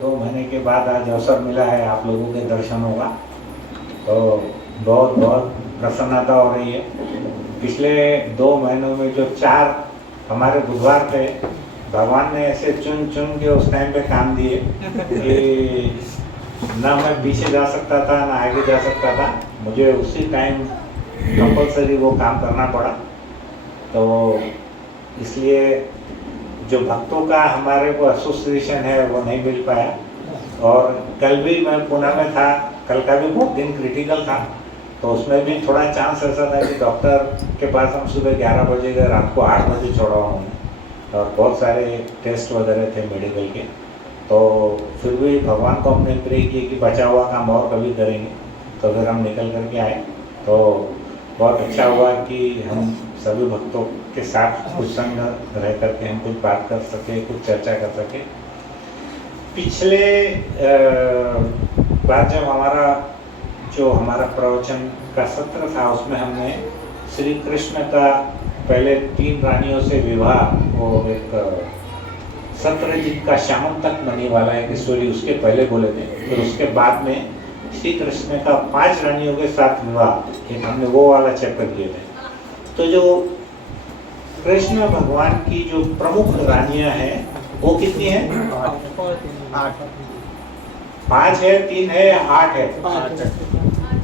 2 महीने के बाद आज अवसर मिला है आप लोगों के दर्शनों का, तो बहुत बहुत प्रसन्नता हो रही है। पिछले 2 महीनों में जो 4 हमारे बुधवार थे, भगवान ने ऐसे चुन चुन के उस टाइम पे काम दिए कि ना मैं पीछे जा सकता था ना आगे जा सकता था। मुझे उसी टाइम कंपलसरी वो काम करना पड़ा। तो इसलिए जो भक्तों का हमारे को एसोसिएशन है वो नहीं मिल पाया। और कल भी मैं पुणे में था, कल का भी बहुत दिन क्रिटिकल था, तो उसमें भी थोड़ा चांस ऐसा था कि डॉक्टर के पास हम सुबह 11 बजे गए, रात को 8 बजे छोड़ा उन्होंने, और बहुत सारे टेस्ट वगैरह थे मेडिकल के। तो फिर भी भगवान को हमने प्रे किए कि बचा हुआ काम और कभी करेंगे, तो फिर हम निकल करके आए। तो बहुत अच्छा हुआ कि हम सभी भक्तों के साथ कुछ संग रह करके हम कुछ बात कर सके, कुछ चर्चा कर सके। पिछले बार जब हमारा प्रवचन का सत्र था, उसमें हमने श्री कृष्ण का पहले 3 रानियों से विवाह, वो एक सत्यजीत का श्याम तक बनने वाला है स्टोरी, उसके पहले बोले थे। फिर उसके बाद में श्री कृष्ण का 5 रानियों के साथ विवाह, एक हमने वो वाला चैप्टर किए थे। तो जो कृष्ण भगवान की जो प्रमुख रानियां हैं वो कितनी हैं? 8। 5 है, 3 है या 8 है? 8।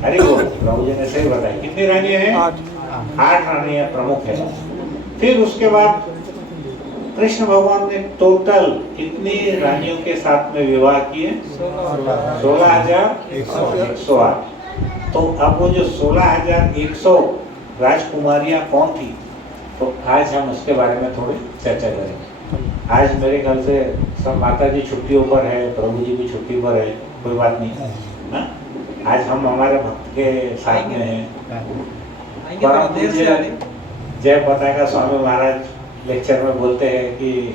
अरे वो प्रभु जी ने सही बताया, कितनी रानियां हैं? 8 रानियां प्रमुख है। फिर उसके बाद कृष्ण भगवान ने टोटल कितनी रानियों के साथ में विवाह किए? 16,108। तो अब वो जो 16,100 राजकुमारियां कौन थी, तो आज हम उसके बारे में थोड़ी चर्चा करेंगे। आज मेरे ख्याल से सब माता जी छुट्टियों पर है, प्रभु जी भी छुट्टी पर है, कोई बात नहीं है। आज हम हमारे भक्त के साथ में हैं। परम पूज्य जय पताका स्वामी महाराज लेक्चर में बोलते हैं कि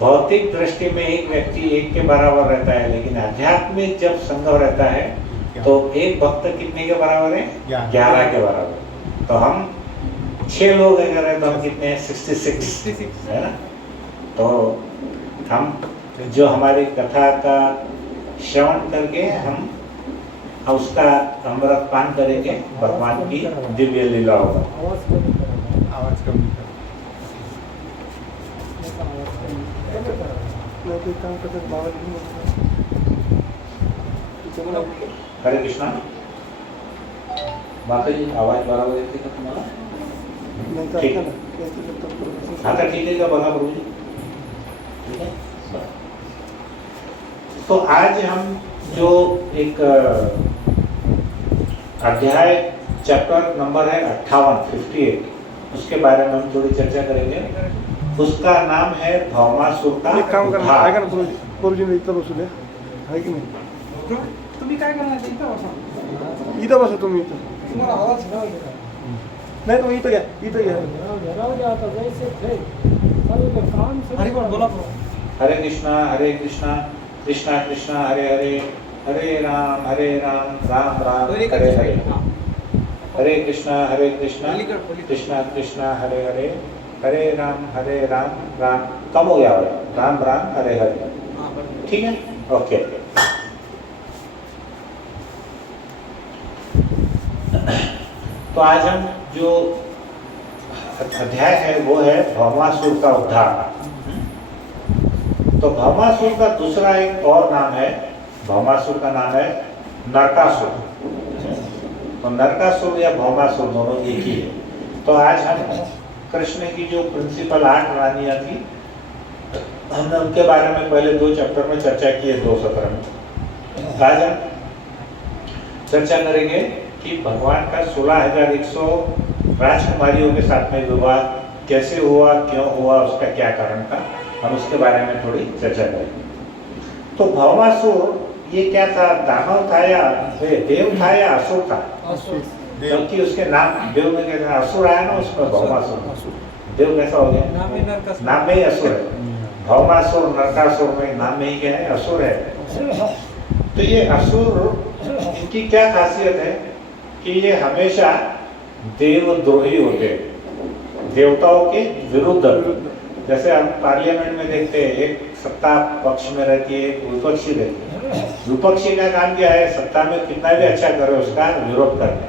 भौतिक दृष्टि में एक व्यक्ति एक के बराबर रहता है, लेकिन आध्यात्मिक जब संगम रहता है तो एक भक्त कितने के बराबर है? 11 के बराबर। तो हम 6 लोग अगर है तो हम कितने हैं? 66 है ना। तो हम जो हमारी कथा का श्रवण करके हम उसका अमृत पान करेंगे, भगवान की दिव्य लीला होगा। आवाज कम हरे कृष्णा। माता जी आवाज बराबर येते का तुम्हाला? ठीक है, आता ठीक है का बघा प्रभु जी? ठीक है। तो आज हम जो एक अध्याय चैप्टर नंबर है 58, उसके बारे में हम थोड़ी चर्चा करेंगे। उसका नाम है भौमासुर का उद्धार। तुम्ही काय करणार इथं बसा. इथं बसा तुम्ही. तुम्हाला आवाज नाही तुम्ही इथं घ्या, इथं घ्या. हरी बोल बोला. हरे कृष्णा कृष्णा कृष्णा हरे हरे, हरे राम राम राम हरे हरे। हरे कृष्णा कृष्णा कृष्णा हरे हरे, हरे राम राम कम हो गया, राम राम हरे हरे। ठीक है, ओके। तो आज हम जो अध्याय है वो है भौमासुर का उद्धार। तो भौमासुर का दूसरा एक और नाम है, भौमासुर का नाम है नरकासुर। तो नरकासुर या भौमासुर दोनों एक ही है। तो आज हम कृष्ण की जो प्रिंसिपल 8 रानियां थी, हमने उनके बारे में पहले 2 चैप्टर में चर्चा की है, 2 सत्र में। आज हम चर्चा करेंगे कि भगवान का 16,100 राजकुमारियों के साथ में विवाह कैसे हुआ, क्यों हुआ, उसका क्या कारण था, हम उसके बारे में थोड़ी चर्चा करेंगे। तो भौमासुर ये क्या था? दानव था या देव था या असुर था? क्योंकि उसके नाम देव में क्या था, असुर आया ना उसमें, भौमासुर। देव कैसा हो गया? नाम में ही असुर है। भौमासुर नरकासुर में नाम में ही क्या है? असुर है। तो ये असुर, इनकी क्या खासियत है कि ये हमेशा देवद्रोही होते हैं, देवताओं के विरुद्ध। जैसे हम पार्लियामेंट में देखते हैं, एक सत्ता पक्ष में रहती है, एक विपक्षी रहती है। विपक्षी का काम क्या है? सत्ता में कितना भी अच्छा करे उसका विरोध करना।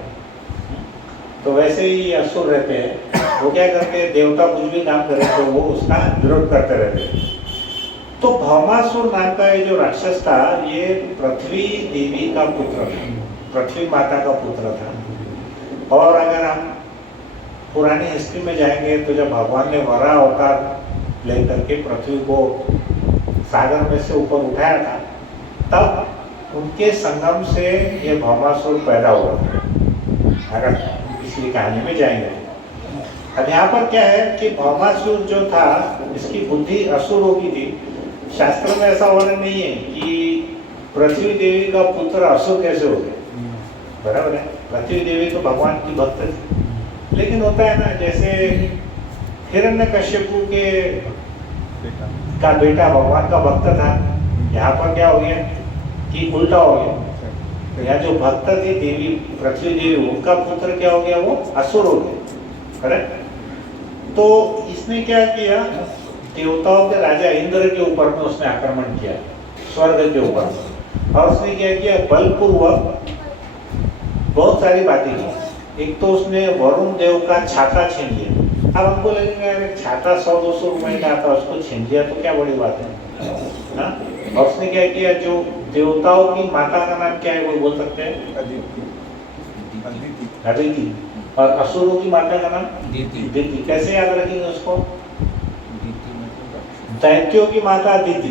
तो वैसे ही असुर रहते हैं, वो क्या करते हैं? देवता कुछ भी काम करे तो वो उसका विरोध करते रहते हैं। तो भौमासुर नाम का ये जो राक्षस था, ये पृथ्वी देवी का पुत्र था, पृथ्वी माता का पुत्र था। और अगर हम पुरानी हिस्ट्री में जाएंगे तो जब भगवान ने वराह अवतार लेकर के पृथ्वी को सागर में से ऊपर उठाया था, तब उनके संगम से ये भौमासुर पैदा हुआ था, अगर पिछली कहानी में जाएंगे। अब यहाँ पर क्या है कि भौमासुर जो था, इसकी बुद्धि असुरों की थी। शास्त्र में ऐसा वर्णन नहीं है कि पृथ्वी देवी का पुत्र असुर कैसे हो गए, बराबर है। पृथ्वी देवी तो भगवान की भक्त थी, लेकिन होता है ना, जैसे हिरण्यकश्यपु के का बेटा भगवान का भक्त था, यहाँ पर क्या हो गया कि उल्टा हो गया। तो यहाँ जो भक्त थी देवी पृथ्वी देवी, उनका पुत्र क्या हो गया? वो असुर हो गया, करेक्ट। तो इसने क्या किया? देवताओं के राजा इंद्र के ऊपर में उसने आक्रमण किया, स्वर्ग के ऊपर। और उसने क्या किया? बलपूर्वक बहुत सारी बातें की। एक तो उसने वरुण देव का छाता छीन लिया। अब हमको लगेगा अरे छाता 100-200 रुपए का आता, उसको छीन लिया तो क्या बड़ी बात है ना? और उसने क्या किया? जो देवताओं की माता का नाम क्या है, वो बोल सकते हैं? अदिति। और असुरों की माता का नाम दिति। कैसे याद रखेंगे उसको? दैत्यों की माता दिति,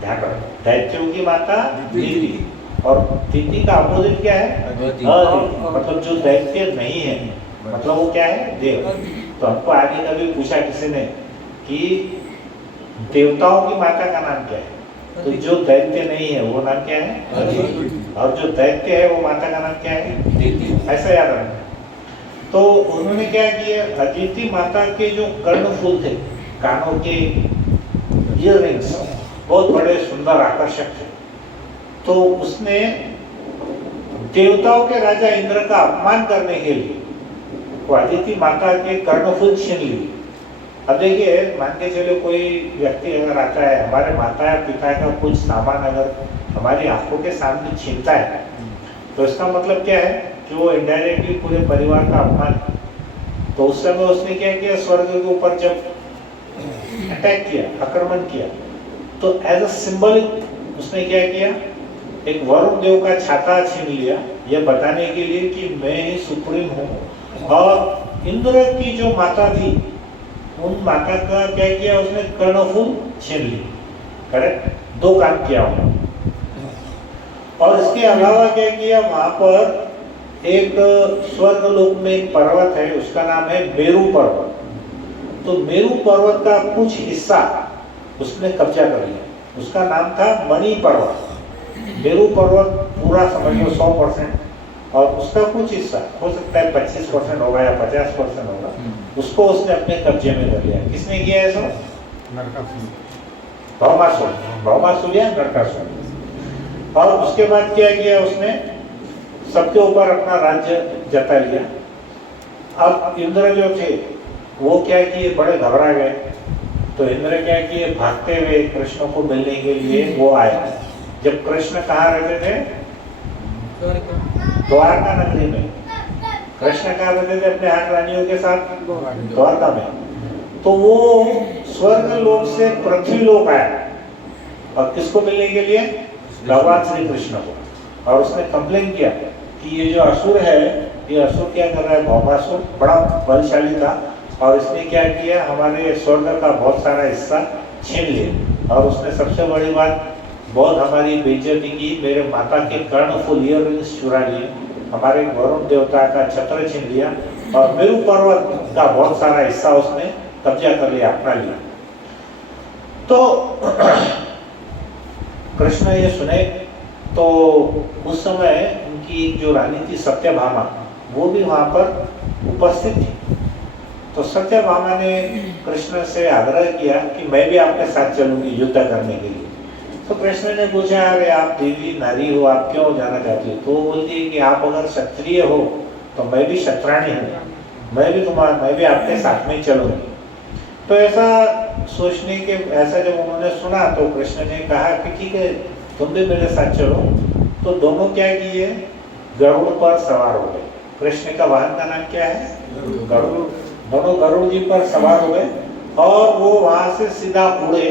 ध्यान रखो, दैत्यों की माता दिति। और दिति का अपोजिट क्या है? अदिति। मतलब जो दैत्य नहीं है, मतलब वो क्या है? देव। तो हमको आगे कभी पूछा किसी ने कि देवताओं की माता का नाम क्या है, तो जो दैत्य नहीं है वो नाम क्या है? अदिति। और जो दैत्य है वो माता का नाम क्या है? दिति। ऐसा याद रखना। तो उन्होंने क्या किया? अदिति माता के जो कर्णफूल थे, कानों के इयररिंग्स बहुत बड़े सुंदर आकर्षक थे, तो उसने देवताओं के राजा इंद्र का अपमान करने के लिए वो अदिति माता के कर्णफूल छीन लिए। अब देखिए, मान के चलो कोई व्यक्ति अगर आता है, हमारे माता या पिता का कुछ सामान अगर हमारी आंखों के सामने छीनता है, तो इसका मतलब क्या है कि वो इनडायरेक्टली पूरे परिवार का अपमान। तो उस समय उसने क्या किया? स्वर्ग के ऊपर जब अटैक किया, आक्रमण किया, तो एज अ सिंबलिक उसने क्या किया? एक वरुण देव का छाता छीन लिया, यह बताने के लिए कि मैं ही सुप्रीम हूँ। और इंद्र की जो माता थी, उन माता का क्या किया? उसने कर्णफूल छीन लिया, करेक्ट। दो काम किया उन्होंने। और इसके अलावा क्या किया? वहां पर एक स्वर्ग लोक में एक पर्वत है, उसका नाम है मेरू पर्वत। तो मेरू पर्वत का कुछ हिस्सा उसने कब्जा कर लिया, उसका नाम था मणि पर्वत। मेरू पर्वत पूरा समझ लो 100%, और उसका कुछ हिस्सा हो सकता है 25% होगा या 50% होगा, उसको उसने अपने कब्जे में कर लिया। किसने किया ऐसा? भौमासुर। भौमासुर या नरकासुर। और उसके बाद क्या किया? उसने सबके ऊपर अपना राज्य जता लिया। अब इंद्र जो थे वो क्या किए? बड़े घबरा गए। तो इंद्र क्या किए? भागते हुए कृष्ण को मिलने के लिए वो आए। जब कृष्ण कहाँ रहते थे? द्वारका नगरी में। कृष्ण कहाँ रहते थे? अपने 8 रानियों के साथ द्वारका में। तो वो स्वर्ग लोक से पृथ्वी लोक आया, और किसको मिलने के लिए? भगवान श्री कृष्ण को। और उसने कंप्लेन किया कि ये जो असुर है, ये असुर क्या कर रहा है? भौमासुर बड़ा बलशाली था, और इसने क्या किया? हमारे स्वर्ग का बहुत सारा हिस्सा छीन लिया। और उसने सबसे बड़ी बात, बहुत हमारी बेइज्जती की, मेरे माता के कर्णफूल इयररिंग्स चुरा लिए, हमारे वरुण देवता का छत्र छीन लिया, और मेरू पर्वत का बहुत सारा हिस्सा उसने कब्जा कर लिया, अपना लिया। तो कृष्ण ये सुने, तो उस समय उनकी जो रानी थी सत्यभामा, वो भी वहां पर उपस्थित थी। तो सत्यभामा ने कृष्ण से आग्रह किया कि मैं भी आपके साथ चलूंगी युद्ध करने के लिए। तो कृष्ण ने पूछा, अरे आप देवी नारी हो, आप क्यों जाना चाहती हो? तो वो बोलती है कि आप अगर क्षत्रिय हो तो मैं भी क्षत्राणी हूँ, मैं भी आपके साथ में चलूंगी। तो ऐसा सोचने के ऐसा जब उन्होंने सुना तो कृष्ण ने कहा कि ठीक है तुम भी मेरे साथ चलो। तो दोनों क्या किए, गरुड़ पर सवार हो गए। कृष्ण का वाहन का नाम क्या है, गरुड़। दोनों गरुड़ जी पर सवार हो गए और वो वहां से सीधा उड़े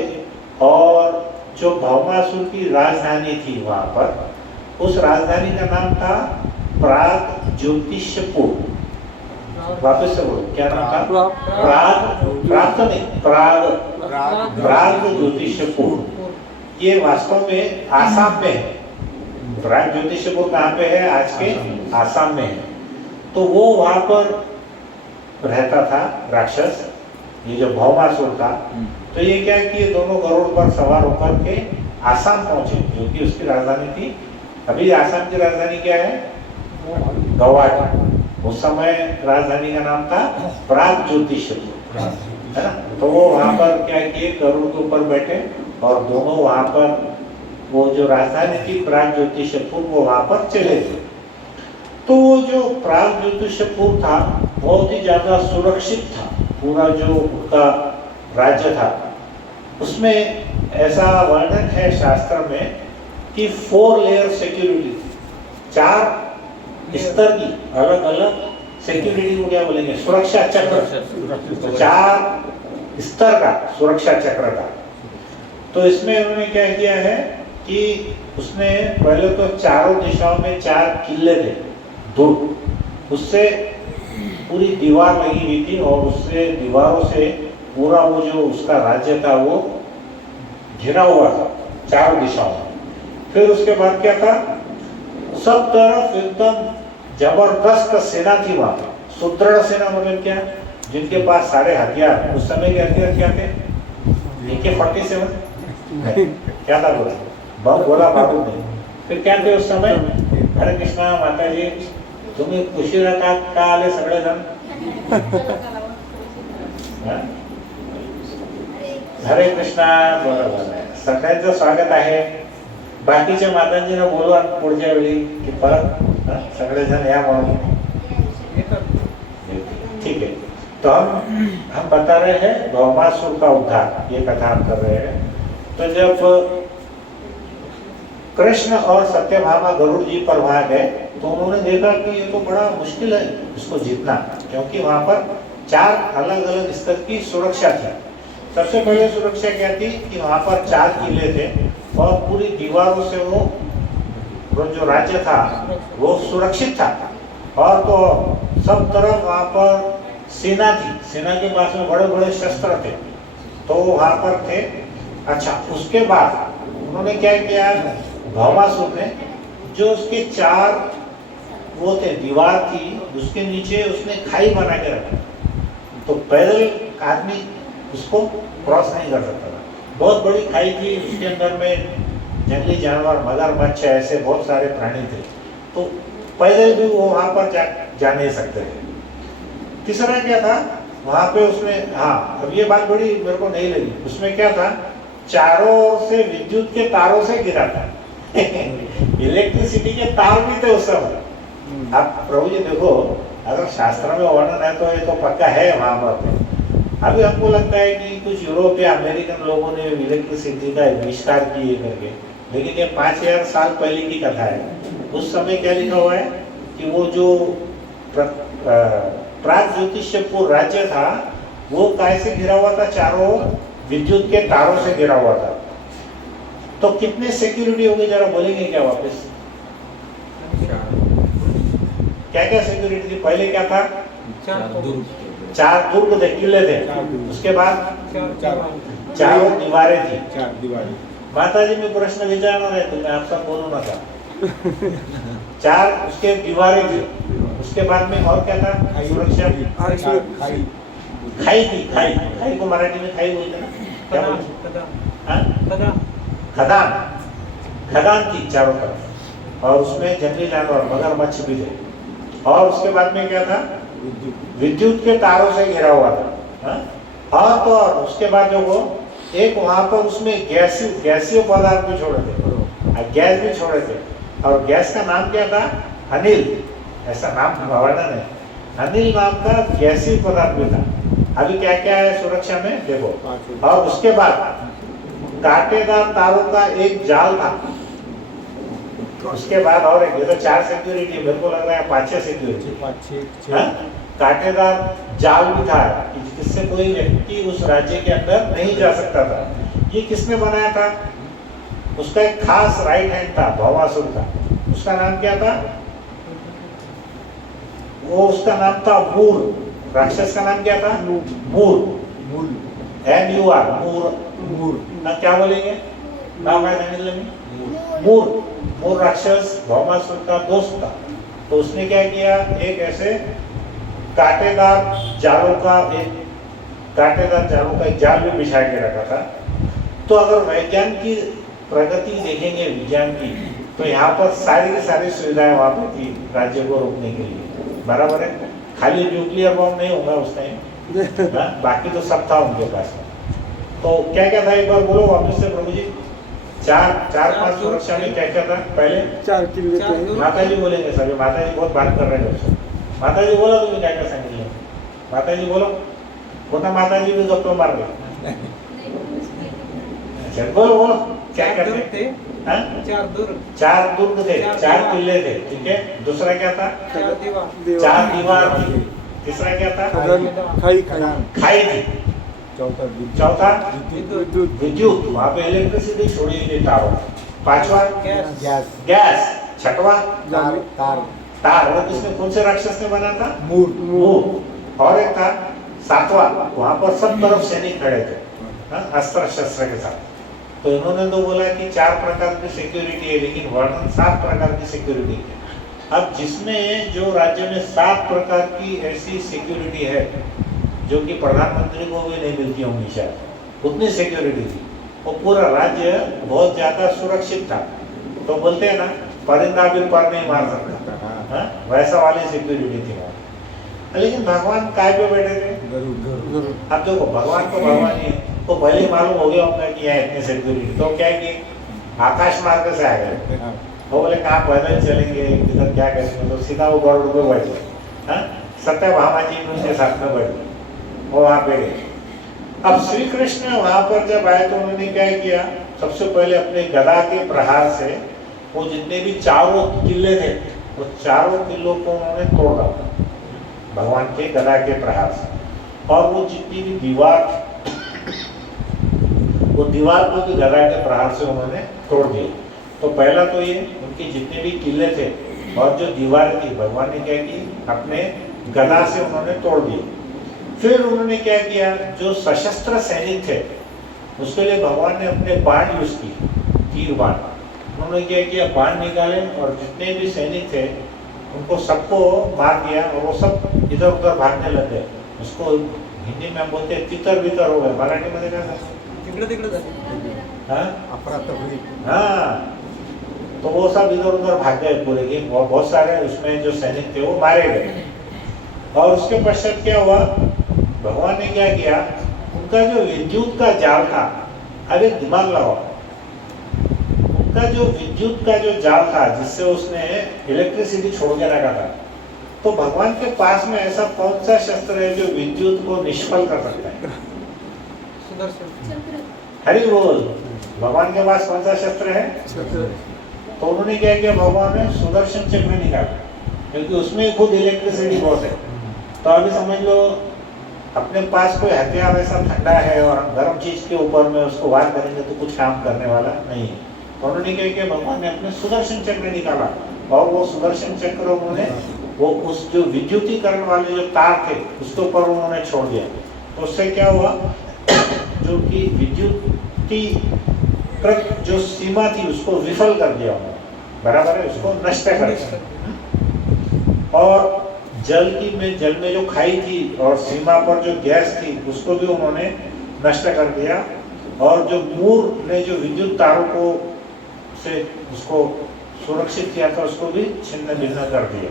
और जो भौमासुर की राजधानी थी वहां पर, उस राजधानी का नाम था प्राग ज्योतिषपुर। वापस से बोलो, क्या नाम था? प्राग तो नहीं, प्राग ज्योतिषपुर। ये वास्तव में आसाम में है। प्राग ज्योतिषपुर कहाँ पे है? आज के आसाम में है। तो वो वहां पर रहता था राक्षस, ये जो भौमासुर था। तो ये क्या किए, दोनों गरुड़ पर सवार होकर के आसाम पहुंचे, जो कि उसकी राजधानी थी। अभी आसाम की राजधानी क्या है? गुवाहाटी। उस समय राजधानी का नाम था प्राग ज्योतिषपुर, है ना। तो वो वहां पर क्या किए, गरुड़ के ऊपर बैठे और दोनों वहां पर वो जो राजधानी थी प्राग ज्योतिषपुर, वो वहां पर चले गए। तो वो जो प्राग ज्योतिषपुर था बहुत ही ज्यादा सुरक्षित था। पूरा जो उनका राज्य था उसमें ऐसा वर्णन है शास्त्र में कि 4 लेयर सिक्योरिटी थी। 4 स्तर की अलग अलग सिक्योरिटी को क्या बोलेंगे, सुरक्षा चक्र। तो 4 स्तर का सुरक्षा चक्र था। तो इसमें उन्होंने क्या किया है कि उसने पहले तो चारों दिशाओं में 4 किले थे, दुर्ग। उससे पूरी दीवार लगी हुई थी और उससे दीवारों से पूरा वो जो उसका राज्य था वो घिरा हुआ था चारों दिशाओं में। फिर उसके बाद क्या था, सब तरफ एकदम जबरदस्त सेना थी वहां पे। सुदृढ़ सेना मतलब क्या, जिनके पास सारे हथियार, उस समय के हथियार क्या थे, AK-47 क्या था, बोला बम, गोला बारूद नहीं। फिर क्या थे उस समय, हरे कृष्णा माता जी तुम्ही उशिरा का आले सगळे जण? हरे कृष्णा, बरोबर आहे, सगळ्यांचं स्वागत आहे। बाकीच्या मातांजींना बोलवा पुढच्या वेळी की परत सगळेजण या म्हणून। ठीक है, तो हम बता रहे हैं भौमासुर का उद्धार, ये कथा हम कर रहे हैं। तो जब कृष्ण और सत्यभामा गरुड़ जी पर वहां गए तो उन्होंने देखा कि ये तो बड़ा मुश्किल है इसको जीतना, क्योंकि वहां पर 4 अलग अलग स्तर की सुरक्षा थी। सबसे पहले सुरक्षा क्या थी कि वहां पर 4 किले थे और पूरी दीवारों से वो जो राज्य था वो सुरक्षित था। और तो सब तरफ वहां पर सेना थी, सेना के पास में बड़े बड़े शस्त्र थे, तो वहां पर थे। अच्छा, उसके बाद उन्होंने क्या किया, भौमासुर ने जो उसके 4 वो थे दीवार थी, उसके नीचे उसने खाई बना के रखा। तो पैदल आदमी उसको क्रॉस नहीं कर सकता था। बहुत बड़ी खाई थी, उसके अंदर में जंगली जानवर, मगरमच्छ, ऐसे बहुत सारे प्राणी थे, तो पैदल भी वो वहां पर जा नहीं सकते थे। तीसरा क्या था वहां पे उसमें, हाँ अब ये बात बड़ी मेरे को नहीं लगी, उसमें क्या था, चारों ओर से विद्युत के तारों से घिरा था। इलेक्ट्रिसिटी के तार भी थे उस समय। आप प्रभु जी देखो, अगर शास्त्र में वर्णन है तो ये तो पक्का है वहां पर। अभी हमको लगता है कि कुछ यूरोप या अमेरिकन लोगों ने इलेक्ट्रिसिटी का आविष्कार किए करके, लेकिन ये 5000 साल पहले की कथा है। उस समय क्या लिखा हुआ है कि वो जो प्राग ज्योतिषपुर राज्य था वो कैसे घिरा हुआ था, चारों विद्युत के तारों से घिरा हुआ था। तो कितने सिक्योरिटी होगी जरा बोलेंगे क्या वापस? क्या क्या सिक्योरिटी थी? पहले क्या था, 4 दुर्ग थे, किले थे। उसके बाद 4 दीवारें थी। माता जी में प्रश्न विचारना है तो मैं आपका बोलू ना था। 4 उसके दीवारें थी। उसके बाद में और क्या था, सुरक्षा, खाई थी। खाई को मराठी में खाई बोलते ना, क्या बोलते, खदान थी चारों तरफ, और उसमें जंगली जानवर, मगरमच्छ भी थे। और उसके बाद में क्या था, विद्युत के तारों से घिरा हुआ था। और तो और उसके बाद जो वो एक वहां पर उसमें गैसीय पदार्थ भी छोड़े थे, गैस भी छोड़े थे। और गैस का नाम क्या था, अनिल, ऐसा नाम वर्णन है। अनिल नाम का गैसीय पदार्थ भी था। अभी क्या क्या है सुरक्षा में देखो। पांच। और उसके बाद कांटेदार तारों का एक जाल था। उसके बाद और एक, ये तो 4 सिक्योरिटी, मेरे को लग रहा है 5-6 सिक्योरिटी। 5-6 कांटेदार जाल भी था कि जिससे कोई व्यक्ति उस राज्य के अंदर नहीं जा सकता था। ये किसने बनाया था? उसका एक खास राइट हैंड था, भौमासुर का। उसका नाम क्या था? वो उसका नाम था मूर। राक्षस का नाम क्या था? मूर। मूल MUR, मूर। मूर ना क्या बोलेंगे? नाम है सांगितलं मी? मूर। मूर राक्षस भौमासुर का दोस्त था। तो उसने क्या किया, एक ऐसे कांटेदार जालों का एक जाल भी बिछा के रखा था। तो अगर वैज्ञान की प्रगति देखेंगे विज्ञान की, तो यहाँ पर सारी की सारी सुविधाएं वहाँ पे थी राज्य को रोकने के लिए। बराबर है, खाली न्यूक्लियर बॉम्ब नहीं होगा उस टाइम, बाकी तो सब था उनके पास। तो क्या क्या था एक बार बोलो वापस से प्रभु जी। 4-5 सुरक्षा में क्या क्या था पहले? 4 किल्ले थे। माता जी बोलेंगे सभी, माता जी बहुत बात कर रहे हैं लोग। माता जी बोला, तुम्ही काय काय सांगितलं? माता जी बोलो, कोणता माता जी भी गप्पा मार रहे? अच्छा बोलो बोलो, क्या चार करते? दुर्ग थे। हाँ? 4 दुर्ग, 4 दुर्ग थे, 4 4 किले थे, ठीक है। दूसरा क्या था? 4 दीवार, 4 दीवार थी। तीसरा क्या था? खाई खाई थी। चौथा विद्युत विद्युत, वहां पे इलेक्ट्रिसिटी छोड़ी थी तारों। पांचवा गैस, गैस। छठवा तार तार, वो किसने, कौन से राक्षस ने बना था? मूर मूर। और एक था 7वां, वहां पर सब तरफ सैनिक खड़े थे, अस्त्र शस्त्र के साथ। तो इन्होंने तो बोला कि 4 प्रकार की सिक्योरिटी है, लेकिन वर्णन 7 प्रकार की सिक्योरिटी है। अब जिसमें जो राज्य में 7 प्रकार की ऐसी सिक्योरिटी है जो कि प्रधानमंत्री को भी नहीं मिलती होंगी शायद, उतनी सिक्योरिटी थी। वो पूरा राज्य बहुत ज्यादा सुरक्षित था। तो बोलते हैं ना, परिंदा भी पर नहीं मार सकता, वैसा वाली सिक्योरिटी थी वहाँ। लेकिन भगवान काय पे बैठे थे? गरुड़ अब देखो, भगवान तो भगवान ही है, तो भले ही मालूम हो गया होगा कि यहाँ इतनी सिक्योरिटी। तो क्या किए, आकाश मार्ग से आ गए। वो बोले कहाँ पैदल चलेंगे, इधर क्या करेंगे, तो सीधा वो गरुड़ पे बैठे। सत्यभामा जी भी उनके साथ में बैठे, वो वहाँ पे गए। अब श्री कृष्ण वहां पर जब आए तो उन्होंने क्या किया, सबसे पहले अपने गदा के प्रहार से वो जितने भी चारों किले थे, वो चारों किलों को उन्होंने तोड़ डाला भगवान के गदा के प्रहार से। और वो जितनी भी दीवार, वो दीवार को भी गदा के प्रहार से उन्होंने तोड़ दिया। तो पहला तो ये उनके जितने भी किले थे और जो दीवार थी, भगवान ने क्या की, अपने गदा से उन्होंने तोड़ दी। फिर उन्होंने क्या किया, जो सशस्त्र सैनिक थे उसके लिए भगवान ने अपने बाण यूज की, तीर बाण। उन्होंने क्या किया, बाण निकाले और जितने भी सैनिक थे उनको सबको मार दिया और वो सब इधर उधर भागने लग गए। उसको हिंदी में हम बोलते हैं तितर बितर हो गए, मराठी में क्या था? तिकडे झाले। हाँ, तो वो सब इधर उधर भाग गए पूरे के। बहुत सारे उसमें जो सैनिक थे वो मारे गए। और उसके पश्चात क्या हुआ, भगवान ने क्या किया, उनका जो विद्युत का जाल था, अब एक दिमाग लगाओ, उनका जो विद्युत का जो जाल था जिससे उसने इलेक्ट्रिसिटी छोड़ के रखा था, तो भगवान के पास में ऐसा कौन सा शस्त्र है जो विद्युत को निष्फल कर सकता है? सुदर्शन, हरि बोल। भगवान के पास कौन सा शस्त्र है? तो उन्होंने क्या किया, भगवान ने सुदर्शन चक्र निकाला, क्योंकि उसमें खुद इलेक्ट्रिसिटी बहुत है। तो अभी समझ लो, अपने पास कोई हथियार ऐसा ठंडा है और हम गर्म चीज के ऊपर में उसको वार करेंगे तो कुछ काम करने वाला नहीं है। तो उन्होंने क्या किया, भगवान ने अपने सुदर्शन चक्र निकाला और वो सुदर्शन चक्र उन्होंने वो उस जो विद्युतीकरण वाले जो तार थे उसके ऊपर उन्होंने छोड़ दिया। तो उससे क्या हुआ, जो कि विद्युती जो सीमा थी उसको विफल कर दिया उन्होंने, बराबर है, उसको नष्ट कर दिया। और जल में जो खाई थी और सीमा पर जो गैस थी उसको भी उन्होंने नष्ट कर दिया। और जो मूर ने जो विद्युत तारों को से उसको सुरक्षित किया था उसको भी छिन्न भिन्न कर दिया।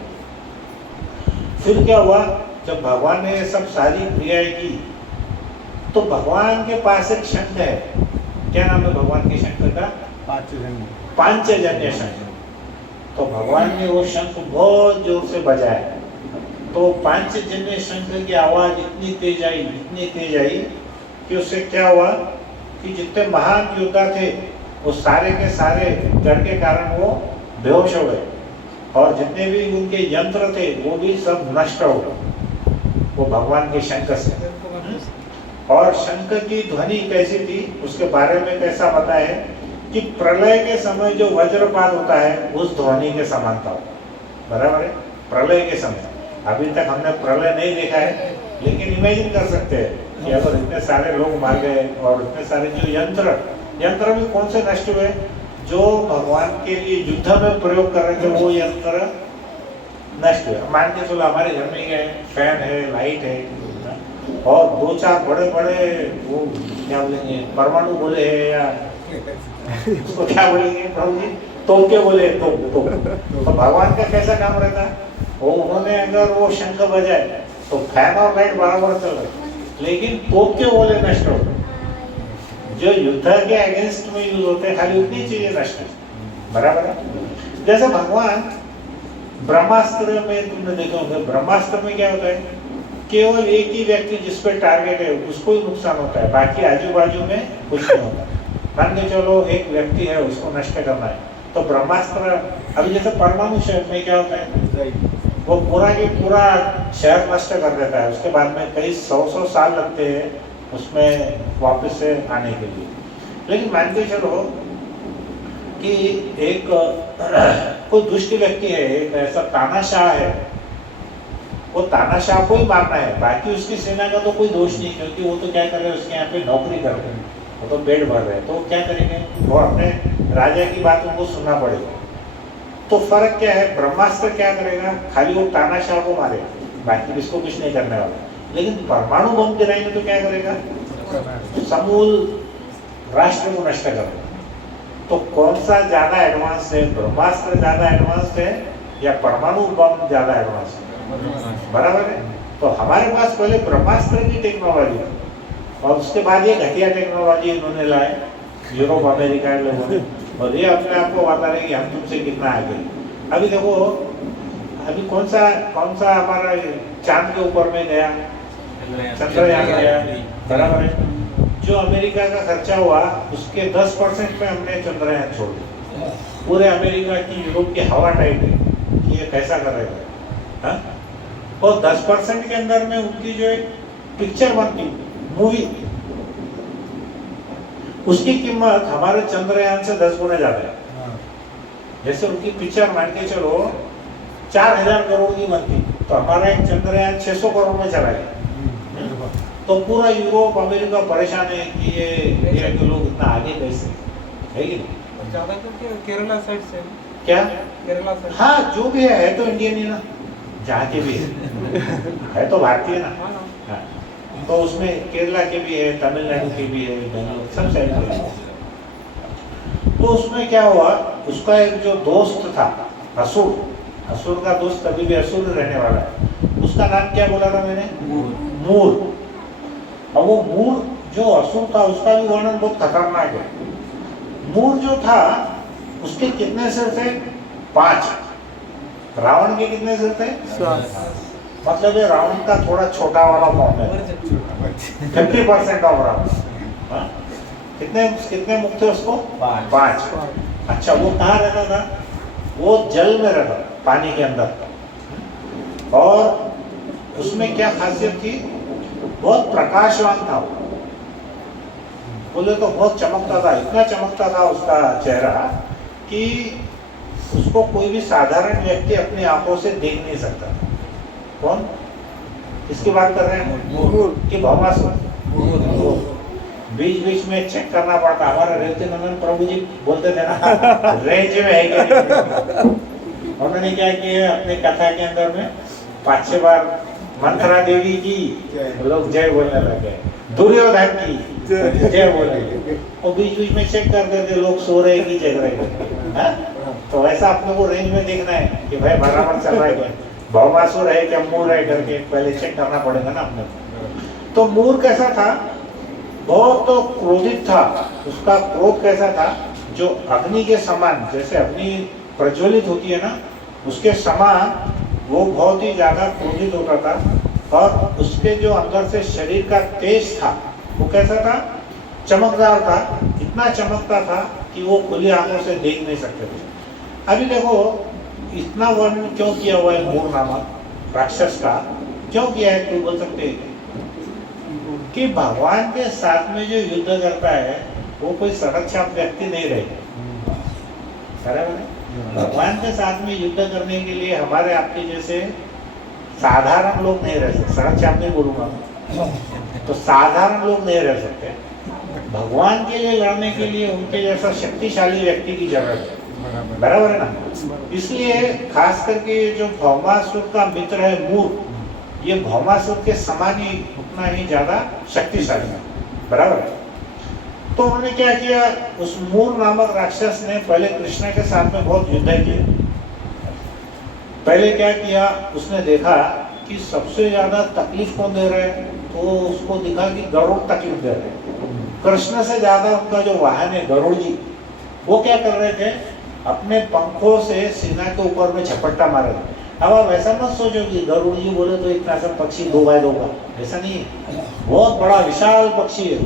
फिर क्या हुआ, जब भगवान ने ये सब सारी क्रियाएं की तो भगवान के पास एक शंख है। क्या नाम है भगवान के शंख का? पांचजन्य शंख। तो भगवान ने वो शंख बहुत जोर से बजाया तो पांचजन्य शंख की आवाज इतनी तेज आई कि उससे क्या हुआ कि जितने महान योद्धा थे वो सारे के सारे डर के कारण वो बेहोश हो गए, और जितने भी उनके यंत्र थे वो भी सब नष्ट हो गए वो भगवान के शंख से। और शंख की ध्वनि कैसी थी उसके बारे में कैसा पता है कि प्रलय के समय जो वज्रपात होता है उस ध्वनि के समान था, बराबर है। प्रलय के समय, अभी तक हमने प्रलय नहीं देखा है, लेकिन इमेजिन कर सकते हैं कि अगर इतने सारे लोग मार गए और इतने सारे जो यंत्र भी कौन से नष्ट हुए, जो भगवान के लिए युद्ध में प्रयोग कर रहे थे वो यंत्र नष्ट हुए। मान के चलो हमारे घर में है फैन है, लाइट है, और दो चार बड़े बड़े वो क्या बोलेंगे परमाणु बोले हैं या उसको क्या बोलेंगे प्रभु जी, तोप के बोले तो भगवान का कैसा काम रहता है, वो उन्होंने अगर वो शंख बजाए तो फैन और लाइट बराबर चल रहे, लेकिन तोप के बोले नष्ट हो गए। जो युद्ध के अगेंस्ट में यूज होते हैं खाली उतनी चीजें नष्ट है, बराबर है। जैसे भगवान ब्रह्मास्त्र में तुमने देखे होंगे, ब्रह्मास्त्र में क्या होता है, केवल एक ही व्यक्ति जिस पे टारगेट है उसको ही नुकसान होता है, बाकी आजू बाजू में कुछ नहीं होता। मान के चलो एक व्यक्ति है उसको नष्ट करना है, तो ब्रह्मास्त्र अभी जैसे परमाणु शहर में क्या होता है, वो पूरा के पूरा शहर नष्ट कर देता है, उसके बाद में कई सौ साल लगते हैं उसमें वापस से आने के लिए। लेकिन मान के चलो कि एक कोई दुष्ट व्यक्ति है, एक ऐसा तानाशाह है, वो तानाशाह को ही मारना है, बाकी उसकी सेना का तो कोई दोष नहीं, क्योंकि वो तो क्या कर रहे हैं उसके यहाँ पे नौकरी कर रहे हैं, वो तो पेट भर रहे हैं, तो वो क्या करेंगे, वो अपने राजा की बात उनको सुनना पड़ेगा। तो फर्क क्या है, ब्रह्मास्त्र क्या करेगा, खाली वो तानाशाह को मारेगा, बाकी इसको कुछ नहीं करने वाला। लेकिन परमाणु बम गिराएंगे तो क्या करेगा, समूल राष्ट्र को नष्ट करेगा। तो कौन सा ज्यादा एडवांस है, ब्रह्मास्त्र ज्यादा एडवांस है या परमाणु बम ज्यादा एडवांस है, बराबर है। तो हमारे पास पहले ब्रह्मास्त्र की टेक्नोलॉजी और उसके बाद ये घटिया टेक्नोलॉजी इन्होंने लाए यूरोप अमेरिका के लोगों ने, और ये अपने आप को बता रहे कि हम तुमसे कितना आगे। अभी देखो, अभी कौन सा हमारा चांद के ऊपर में गया, चंद्रयान गया, बराबर है। जो अमेरिका का खर्चा हुआ उसके 10% पे हमने चंद्रयान छोड़ दिया। पूरे अमेरिका की यूरोप की हवा टाइट है कि ये कैसा करेगा, हाँ? और 10% के अंदर में उनकी जो एक पिक्चर बनती मूवी, उसकी कीमत हमारे चंद्रयान से 10 गुना ज्यादा है। जैसे उनकी पिक्चर मान के चलो 4000 करोड़ की बनती, तो हमारा एक चंद्रयान 600 करोड़ में चला गया। तो पूरा यूरोप अमेरिका परेशान है कि ये लोग इतना आगे कैसे है कि नहीं। ज्यादा करके केरला साइड से, क्या केरला साइड, हाँ जो भी है तो इंडियन ही ना, जहाँ के भी है तो भारतीय ना, हाँ। तो उसमें केरला के भी है, तमिलनाडु के भी है, बेंगलोर सब साइड के है। तो उसमें क्या हुआ, उसका एक जो दोस्त था असुर का दोस्त कभी भी असुर रहने वाला है, उसका नाम क्या बोला था मैंने, मूर। और वो मूर जो असुर था उसका भी वर्णन बहुत खतरनाक है। मूर जो था उसके कितने सिर थे, 5। रावण के कितने सिर थे, 7। मतलब ये रावण का थोड़ा छोटा वाला फॉर्म है, 50% ऑफ रावण। कितने मुख थे उसको, 5। अच्छा, वो कहाँ रहता था, वो जल में रहता, पानी के अंदर। और उसमें क्या खासियत थी, बहुत प्रकाशवान था, बोले तो बहुत चमकता था, इतना चमकता था उसका चेहरा कि उसको कोई भी साधारण व्यक्ति अपनी आंखों से देख नहीं सकता। कौन, किसकी बात कर रहे हैं, कि भौमासुर। बीच में चेक करना पड़ता, हमारा रेवती नंदन प्रभु जी बोलते थे ना रेंज में है कि नहीं। उन्होंने क्या किया, अपने कथा के अंदर में 5-6 बार मंत्रा देवी की लोग जय बोलने लगे, दुर्योधन की जय बोले, और बीच में चेक करते थे लोग सो रहे कि जग रहे। तो वैसा अपने को रेंज में देखना है कि भाई बराबर चल रहा है क्या, भौमासुर है क्या मूर है करके पहले चेक करना पड़ेगा ना अपने को। तो मूर कैसा था, बहुत तो क्रोधित था। उसका क्रोध कैसा था, जो अग्नि के समान, जैसे अग्नि प्रज्वलित होती है ना, उसके समान वो बहुत ही ज्यादा क्रोधित होता था और उसके जो अंदर से शरीर का तेज था वो कैसा था, चमकदार था, इतना चमकता था कि वो खुली आंखों से देख नहीं सकते थे। अभी देखो इतना वर्णन क्यों किया हुआ है मूर नामक राक्षस का, क्यों किया है कोई बोल सकते हैं कि भगवान के साथ में जो युद्ध करता है वो कोई सड़क छाप व्यक्ति नहीं रहेगा, बराबर है? भगवान के साथ में युद्ध करने के लिए हमारे आपके जैसे साधारण लोग नहीं रह सकते, सड़क छाप नहीं बोलूंगा तो साधारण लोग नहीं रह सकते। भगवान के लिए लड़ने के लिए उनके जैसा शक्तिशाली व्यक्ति की जरूरत है, बराबर है ना? इसलिए खास करके जो भौमासुर का मित्र है मूर, ये भौमासुर के समान ही उतना ही ज्यादा शक्तिशाली है, बराबर है? तो उन्होंने क्या किया, उस मूर नामक राक्षस ने पहले कृष्ण के साथ में बहुत युद्ध किया। पहले क्या किया, उसने देखा कि सबसे ज्यादा तकलीफ कौन दे रहा है, तो उसको दिखा कि गरुड़ तकलीफ दे रहे हैं। कृष्ण से ज्यादा उनका जो वाहन है गरुड़ जी, वो क्या कर रहे थे, अपने पंखों से सीना के ऊपर में झपट्टा मार रहे थे। अब आप ऐसा मत सोचो कि गरुड़ जी बोले तो इतना सा पक्षी 2x2 का, ऐसा नहीं है। बहुत बड़ा विशाल पक्षी है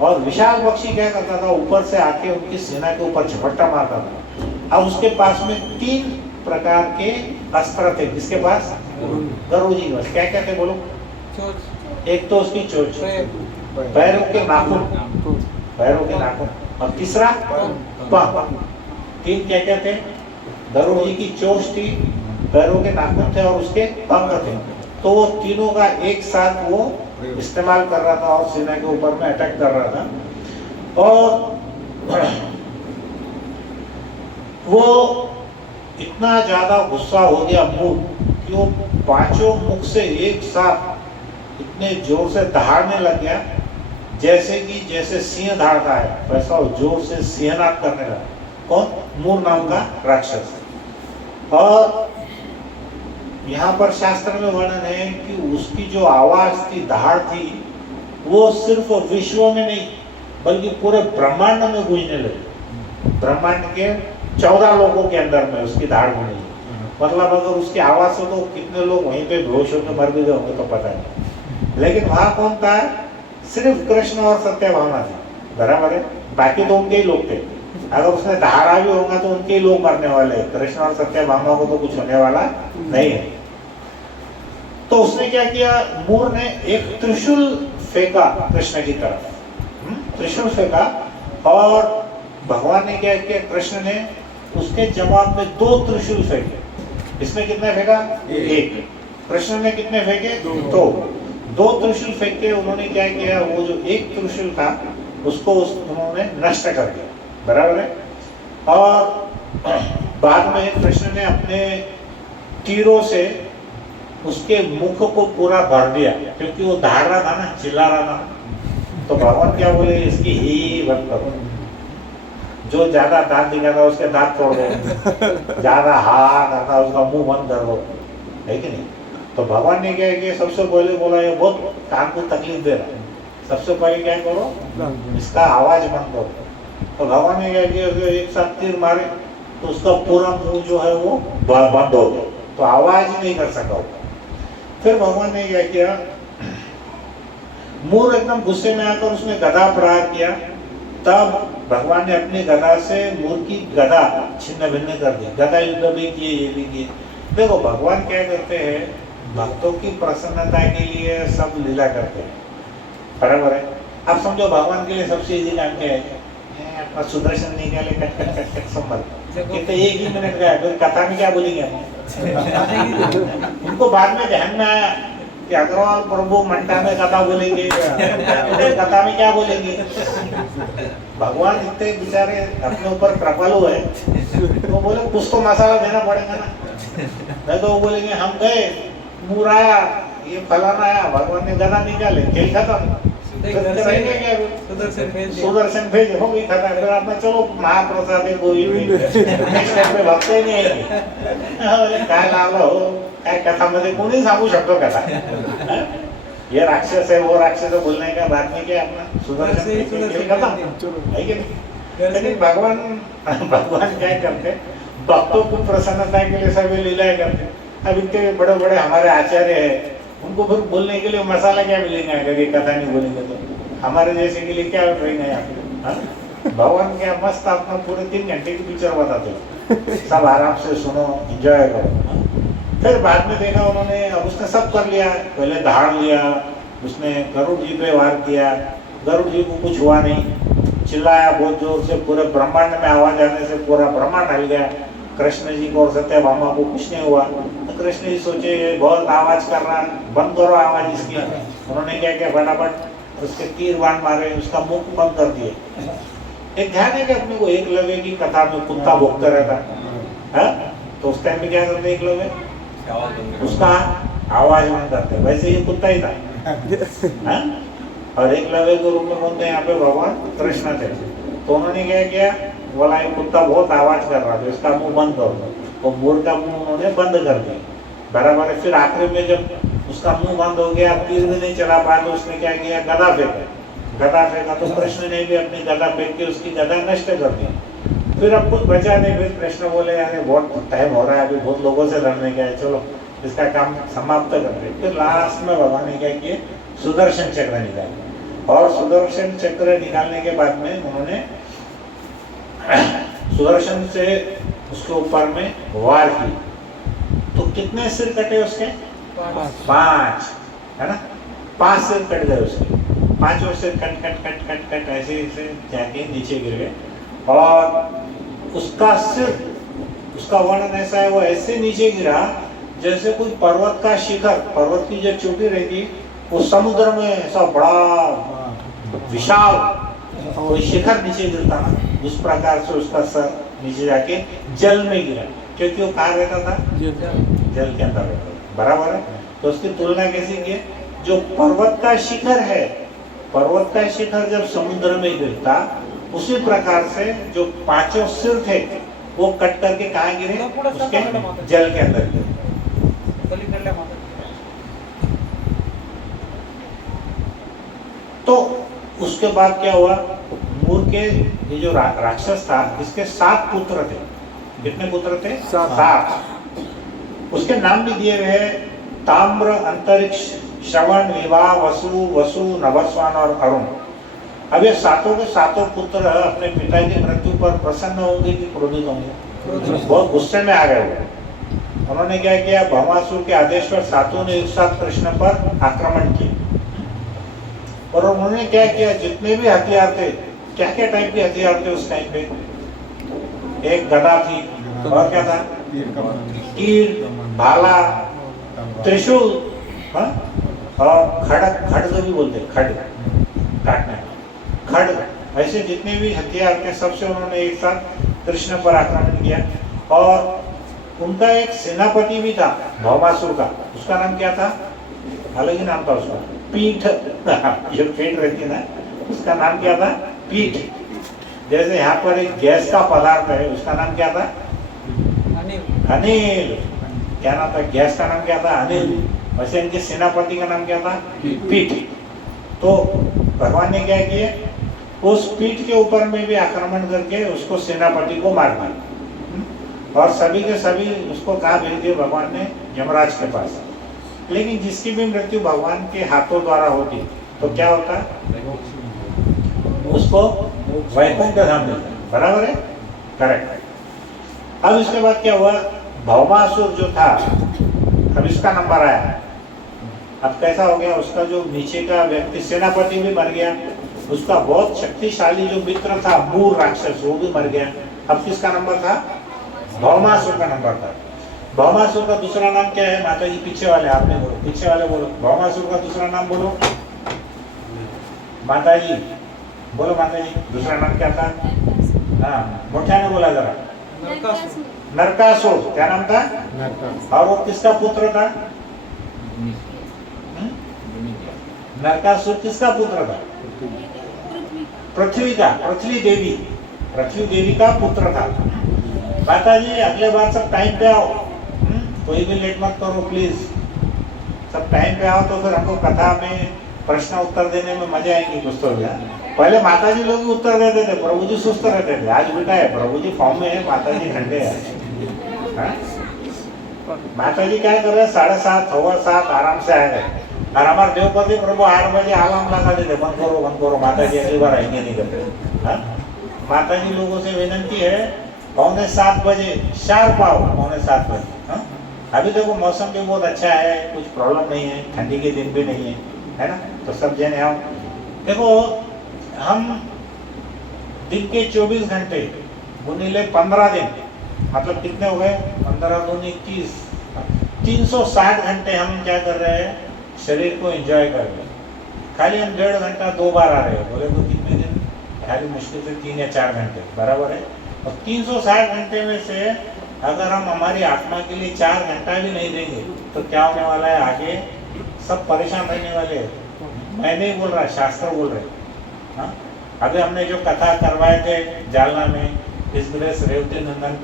और विशाल पक्षी क्या करता था, ऊपर से आके उनकी सेना के ऊपर झपट्टा मारता था। अब उसके पास में 3 प्रकार के अस्त्र थे, किसके पास, गरुड़ जी के पास। क्या क्या थे बोलो? एक तो उसकी चोंच, पैरों के नाखून, पैरों के नाखून, और तीसरा पंख। 3 क्या क्या थे, गरुड़ जी की चोंच थी, पैरों के नाखून थे और उसके पंख थे। तो वो तीनों का एक साथ वो इस्तेमाल कर रहा था और सेना के ऊपर में अटैक कर रहा था। और वो इतना ज्यादा गुस्सा हो गया मूर कि वो 5 मुख से एक साथ इतने जोर से दहाड़ने लग गया, जैसे सिंह दहाड़ता है वैसा जोर से सिंहनाद करने लगा। कौन? मूर नाम का राक्षस। और यहाँ पर शास्त्र में वर्णन है कि उसकी जो आवाज थी, दहाड़ थी, वो सिर्फ विश्व में नहीं बल्कि पूरे ब्रह्मांड में गूंजने लगी। ब्रह्मांड के 14 लोगों के अंदर में उसकी दहाड़ गूंजी। मतलब अगर उसकी आवाज से तो कितने लोग वहीं पे बेहोश होकर मर भी गए होंगे तो पता नहीं। लेकिन वहां कौन था? सिर्फ कृष्ण और सत्यभामा थे, बराबर है? बाकी तो उनके ही लोग थे। अगर उसने दहाड़ा भी होगा तो उनके ही लोग मरने वाले हैं, कृष्ण और सत्यभामा को तो कुछ होने वाला नहीं है। तो उसने क्या किया, मूर ने एक त्रिशूल फेंका कृष्ण की तरफ, त्रिशूल फेंका, और भगवान ने क्या किया, कृष्ण ने उसके जवाब में 2 त्रिशूल फेंके। इसने कितने फेंका? 1। कृष्ण ने कितने फेंके? 2 त्रिशूल फेंक के उन्होंने क्या किया, वो जो 1 त्रिशूल था उसको उन्होंने नष्ट कर दिया, बराबर है? और बाद में कृष्ण ने अपने तीरों से उसके मुख को पूरा भर दिया, क्योंकि वो दहाड़ रहा था ना, चिल्ला रहा था। तो भगवान क्या बोले, इसकी ही बंद करो, जो ज्यादा दांत दिखाता उसके दांत तोड़ दो, ज्यादा हा करता उसका मुंह बंद कर दो, है कि नहीं? तो भगवान ने क्या किया, सबसे पहले बोला ये बहुत कान को तकलीफ दे रहा है, सबसे पहले क्या करो, इसका आवाज बंद करो। तो भगवान ने क्या किया, एक साथ तीर मारे तो उसका पूरा मुंह जो है वो बंद हो गया, तो आवाज ही नहीं कर सका। फिर भगवान ने क्या किया, मूर एकदम गुस्से में आकर उसने गदा प्रहार किया। तब भगवान ने अपनी गदा से मूर की गदा छिन्न भिन्न कर दी। गदा युद्ध भी किए, ये भी किए। देखो भगवान क्या करते हैं, भक्तों की प्रसन्नता के लिए सब लीला करते हैं, बराबर है? आप समझो भगवान के लिए सबसे इजी काम क्या है, अपना सुदर्शन निकाले, कट कट कट कट संभल, कितने 1 ही मिनट का है। कथा में क्या बोलेंगे हम? उनको बाद में ध्यान में आया कि अग्रवाल प्रभु मंटा में कथा बोलेंगे, कथा में क्या बोलेंगे? भगवान इतने बेचारे अपने ऊपर कृपालु है, तो बोले कुछ तो मसाला देना पड़ेगा ना। नहीं तो वो बोलेंगे हम गए, मूर आया, ये फलाना आया, भगवान ने गदा निकाले, खेल खत्म। सुदर्शन भेज हो गई खत्म। फिर आपने चलो महाप्रसाद है गोविंद, नेक्स्ट टाइम पे भक्त ही नहीं आएंगे। काय लावलं हो, काय कथामध्ये कोणी सांगू शकतो कथा? ये राक्षस है, वो राक्षस है बोलने का बाद में क्या अपना सुदर्शन खत्म, है कि नहीं? लेकिन भगवान क्या करते, भक्तों को प्रसन्नता के लिए सभी लीलाएं करते। अब इतने बड़े बड़े हमारे आचार्य हैं, उनको फिर बोलने के लिए मसाला क्या मिलेगा अगर ये कथा नहीं बोलेंगे तो? हमारे जैसे के लिए क्या रहेगा यहाँ पे? हाँ? भगवान क्या मस्त अपना पूरे 3 घंटे की पिक्चर बताते हो, सब आराम से सुनो, एंजॉय करो। हाँ? फिर बाद में देखा उन्होंने, अब उसने सब कर लिया, पहले धाड़ लिया, उसने गरुड़ जी पे वार किया, गरुड़ जी को कुछ हुआ नहीं, चिल्लाया बहुत जोर से, पूरे ब्रह्मांड में आवाज आने से पूरा ब्रह्मांड हिल गया। कृष्ण जी को और सत्यभामा को कुछ नहीं हुआ। तो कृष्ण जी सोचे ये बहुत आवाज कर रहा, बंद करो आवाज इसकी। उन्होंने क्या किया, फटाफट उसके तीर बाण मारे, उसका मुख बंद कर दिए। एक ध्यान है कि अपने को एकलव्य की कथा में कुत्ता भोगता रहता है, तो उस टाइम में क्या करते एकलव्य, उसका आवाज बंद करते, वैसे ये कुत्ता ही था। हाँ? और एकलव्य के रूप में बोलते हैं यहाँ पे भगवान कृष्ण थे। तो उन्होंने क्या किया, बोला ये कुत्ता बहुत आवाज कर रहा था, इसका मुंह बंद करो। तो मोर का मुंह उन्होंने बंद कर दिया बराबर है। फिर आखिर में जब उसका मुंह बंद हो गया, तीर भी नहीं चला पाया, तो उसने क्या किया, गदा फेंका। गदा फेंका तो कृष्ण ने भी अपनी गदा फेंक के उसकी गदा नष्ट कर दी। फिर अब कुछ बचा नहीं, फिर कृष्ण बोले यार बहुत टाइम हो रहा है, अभी बहुत लोगों से लड़ने गए, चलो इसका काम समाप्त करते। फिर लास्ट में भगवान ने क्या किया, सुदर्शन चक्र निकाला। और सुदर्शन चक्र निकालने के बाद में उन्होंने सुदर्शन से उसके ऊपर में वार की। तो कितने सिर कटे उसके? 5, है ना? 5 सिर कट गए उसके, 5 सिर cut cut cut cut cut ऐसे ऐसे जाके नीचे गिर गए। और उसका सिर, उसका वर्णन ऐसा है, वो ऐसे नीचे गिरा जैसे कोई पर्वत का शिखर, पर्वत की जो चोटी रहती वो समुद्र में ऐसा बड़ा विशाल कोई शिखर नीचे गिरता ना, उस प्रकार से उसका सर नीचे जाके जल में गिरा, क्योंकि वो कहाँ रहता था, जल के अंदर रहता था, बराबर है। तो उसकी तुलना कैसी की, जो पर्वत का शिखर है, पर्वत का शिखर जब समुद्र में गिरता, उसी प्रकार से जो 5 सिर थे वो कट करके कहाँ गिरे, उसके जल के अंदर गिरे। तो उसके बाद क्या हुआ, मूर के ये जो राक्षस था, इसके 7 पुत्र थे। कितने पुत्र थे? 7। उसके नाम भी दिए हुए ताम्र, अंतरिक्ष, श्रवण, विवाह, वसु, नभस्वान और अरुण। अब ये 7 के 7 पुत्र अपने पिता की मृत्यु पर प्रसन्न होंगे कि क्रोधित होंगे? बहुत गुस्से में आ गए वो। उन्होंने क्या किया, भौमासुर के आदेश पर 7 ने एक साथ कृष्ण पर आक्रमण किया। और उन्होंने क्या किया, जितने भी हथियार थे, क्या क्या टाइप के हथियार थे उस टाइम पे, एक गदा थी, और क्या था, तीर, भाला, त्रिशूल, और खड्ग भी बोलते, खड्ग काटने, खड्ग, ऐसे जितने भी हथियार थे सबसे उन्होंने एक साथ कृष्ण पर आक्रमण किया। और उनका एक सेनापति भी था भौमासुर का, उसका नाम क्या था, अलग ही नाम था उसका, पीठ। जो पेट रहती है ना, उसका नाम क्या था, पीठ। जैसे यहाँ पर एक गैस का पदार्थ है, उसका नाम क्या था, अनिल। क्या नाम था, गैस का नाम क्या था, अनिल। वैसे इनके सेनापति का नाम क्या था, पीठ। तो भगवान ने क्या किया, उस पीठ के ऊपर में भी आक्रमण करके उसको सेनापति को मार दिया। और सभी के सभी उसको कहाँ भेज दिए भगवान ने, यमराज के पास। लेकिन जिसकी भी मृत्यु भगवान के हाथों द्वारा होती तो क्या होता, उसको वैकुंठ धाम मिलता, बराबर है, करेक्ट। अब इसके बाद क्या हुआ, भौमासुर जो था, अब इसका नंबर आया। अब कैसा हो गया, उसका जो नीचे का व्यक्ति सेनापति भी मर गया, उसका बहुत शक्तिशाली जो मित्र था मूर राक्षस, वो भी मर गया। अब किसका नंबर था, भौमासुर का नंबर था। भौमासुर का दूसरा नाम क्या है, माता जी पीछे वाले, आपने बोलो, पीछे वाले बोलो, भौमासुर का दूसरा नाम बोलो, माता जी बोलो, माता जी दूसरा नाम क्या था, हाँ मोटा ने बोला जरा, नरकासुर। क्या नाम था, और वो किसका पुत्र था, नरकासुर किसका पुत्र था, पृथ्वी का, पृथ्वी देवी का पुत्र था। माता जी अगले बार सब टाइम पे आओ, कोई भी लेट मत करो प्लीज, सब टाइम पे आओ, तो फिर हमको कथा में प्रश्न उत्तर देने में मजा आएगी कुछ तो। पहले माता जी लोग भी उत्तर देते थे, प्रभु जी सुस्त रहते थे। आज बेटा है प्रभु जी फॉर्म में है, माता जी ठंडे है। माता जी क्या कर रहे हैं, 7:30 7:15 आराम से आ गए और हमारे देवपति प्रभु 8 बजे अलार्म लगा देते, बंद करो माता जी अगली बार आएंगे नहीं करते। हाँ? माता जी लोगों से विनंती है 6:45 बजे शार्प आओ, 6:45 बजे। हाँ? अभी देखो मौसम भी बहुत अच्छा है, कुछ प्रॉब्लम नहीं है, ठंडी के दिन भी नहीं है ना, तो सब जने आओ। देखो हम दिन के 24 घंटे गुनीले 15 दिन, मतलब कितने हो गए, 15 दूनी 21, 360 घंटे हम क्या कर रहे हैं, शरीर को एंजॉय कर रहे हैं। खाली हम 1.5 घंटा 2 बार आ रहे हैं, बोले तो कितने दिन, खाली मुश्किल से 3 या 4 घंटे बराबर है। और 360 घंटे में से अगर हम हमारी आत्मा के लिए 4 घंटा भी नहीं देंगे तो क्या होने वाला है, आगे सब परेशान रहने वाले हैं। मैं नहीं बोल रहा, शास्त्र बोल रहे। हाँ, अभी हमने जो कथा करवाए थे जालना में, इस ग्रेस रेवती नंदन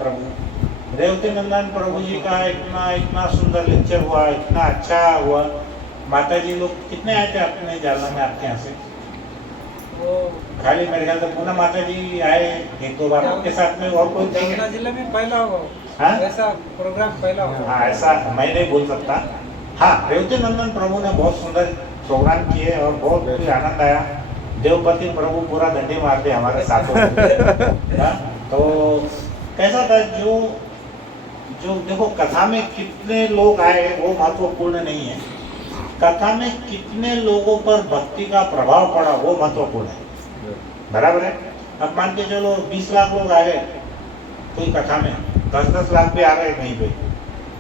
प्रभु जी का इतना सुंदर लेक्चर हुआ, इतना अच्छा हुआ। माता जी लोग कितने आए थे अपने जालना में आपके यहाँ से? वो खाली मेरे ख्याल से पूना माता जी आए 1-2 बार, आपके साथ में और कोई थे? जालना जिले में पहला होगा। हाँ? ऐसा प्रोग्राम पहला होगा। हाँ, ऐसा मैं नहीं बोल सकता। हाँ, रेवती नंदन प्रभु ने बहुत सुंदर प्रोग्राम किए और बहुत ही आनंद आया। देवपति प्रभु पूरा डंडे मारते हमारे साथ। हाँ, तो कैसा था, जो देखो कथा में कितने लोग आए वो महत्वपूर्ण नहीं है, कथा में कितने लोगों पर भक्ति का प्रभाव पड़ा वो महत्वपूर्ण है, बराबर है। अब मान के चलो 20 लाख लोग आ गए कोई कथा में, 10-10 लाख भी आ रहे हैं कहीं पे,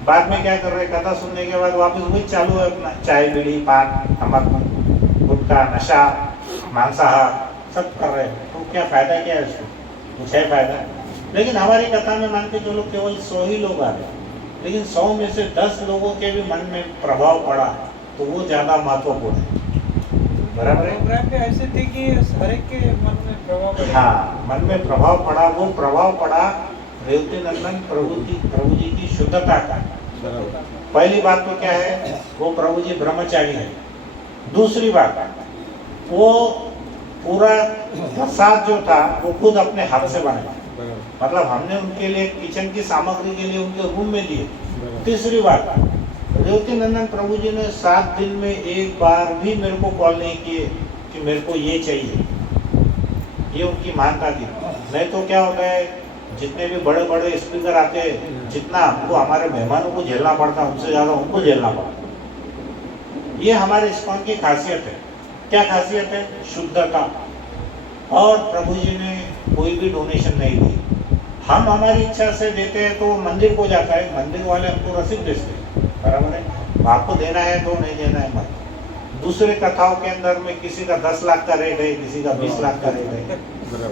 बाद में क्या कर रहे हैं, कथा सुनने के बाद वापस वही चालू है अपना, चाय बीड़ी पान तंबाकू गुटखा नशा मांसाहार सब कर रहे हैं। तो क्या फायदा क्या है उसको, कुछ है फायदा? लेकिन हमारी कथा में मान के चलो केवल 100 ही लोग आ रहे, लेकिन 100 में से 10 लोगों के भी मन में प्रभाव पड़ा तो वो ज़्यादा महत्वपूर्ण है, बराबर है। प्रोग्राम पे ऐसे थे कि हर एक के मन में प्रभाव पड़ा। हाँ, मन में प्रभाव पड़ा, वो प्रभाव पड़ा रेवती नंदन प्रभु जी की शुद्धता का। पहली बात तो क्या है, वो प्रभु जी ब्रह्मचारी है। दूसरी बात, वो पूरा प्रसाद जो था वो खुद अपने हाथ से बनाया, मतलब हमने उनके लिए किचन की सामग्री के लिए उनके रूम में दिए। तीसरी बात, रेवती नंदन प्रभु जी ने 7 दिन में एक बार भी मेरे को कॉल नहीं किए कि मेरे को ये चाहिए, ये उनकी मानता थी। नहीं तो क्या होता है, जितने भी बड़े बड़े स्पीकर आते हैं, जितना हमको हमारे मेहमानों को झेलना पड़ता है उनसे ज़्यादा उनको झेलना पड़ता। ये हमारे इस्कॉन की खासियत है। क्या खासियत है? शुद्धता। और प्रभु जी ने कोई भी डोनेशन नहीं दी, हम हमारी इच्छा से देते हैं तो मंदिर को जाता है, मंदिर वाले हमको रसीद भेजते हैं, बराबर है। आपको देना है तो, नहीं देना है मत। दूसरे कथाओं के अंदर में किसी का 10 लाख का रेट है, किसी का 20 लाख का रेट है,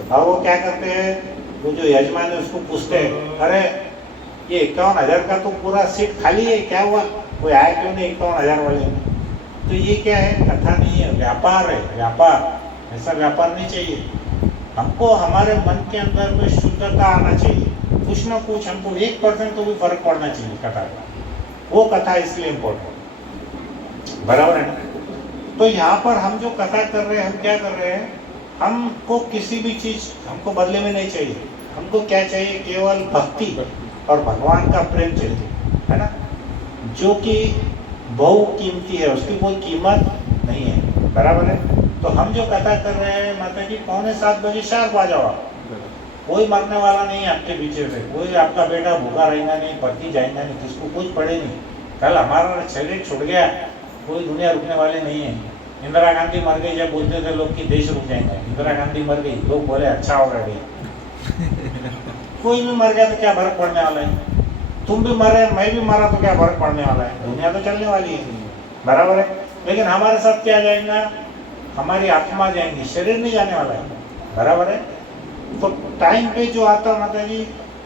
और वो क्या करते हैं, वो जो यजमान है उसको पूछते हैं, अरे ये 51,000 का तो पूरा सीट खाली है, क्या हुआ, कोई आया क्यों नहीं 51,000 वाले में? तो ये क्या है, कथा नहीं है, व्यापार है, व्यापार। ऐसा व्यापार नहीं चाहिए हमको। हमारे मन के अंदर में शुद्धता आना चाहिए, कुछ ना कुछ हमको 1% तो भी फर्क पड़ना चाहिए कथा का, वो कथा इसलिए इम्पोर्टेंट, बराबर है ना। तो यहाँ पर हम जो कथा कर रहे हैं, हम क्या कर रहे हैं, हमको किसी भी चीज हमको बदले में नहीं चाहिए। हमको क्या चाहिए, केवल भक्ति और भगवान का प्रेम चाहिए, है ना, जो कि बहुकीमती है, उसकी कोई कीमत नहीं है, बराबर है। तो हम जो कथा कर रहे हैं, माता जी 6:45 बजे शार्प आ जाओ। कोई मरने वाला नहीं है आपके पीछे से, कोई आपका बेटा भूखा रहेगा नहीं, पति जाएगा नहीं, किसको कुछ पड़े नहीं। कल हमारा शरीर छूट गया, कोई दुनिया रुकने वाले नहीं है। इंदिरा गांधी मर गई, जब बोलते थे लोग कि देश रुक जाएंगे, इंदिरा गांधी मर गई, लोग बोले अच्छा हो गया। कोई भी मर गया तो क्या फर्क पड़ने वाला है, तुम भी मरे मैं भी मरा तो क्या फर्क पड़ने वाला है, दुनिया तो चलने वाली है, बराबर है। लेकिन हमारे साथ क्या जाएगा, हमारी आत्मा जाएंगी, शरीर नहीं जाने वाला है, बराबर है। तो टाइम पे जो आता, माता जी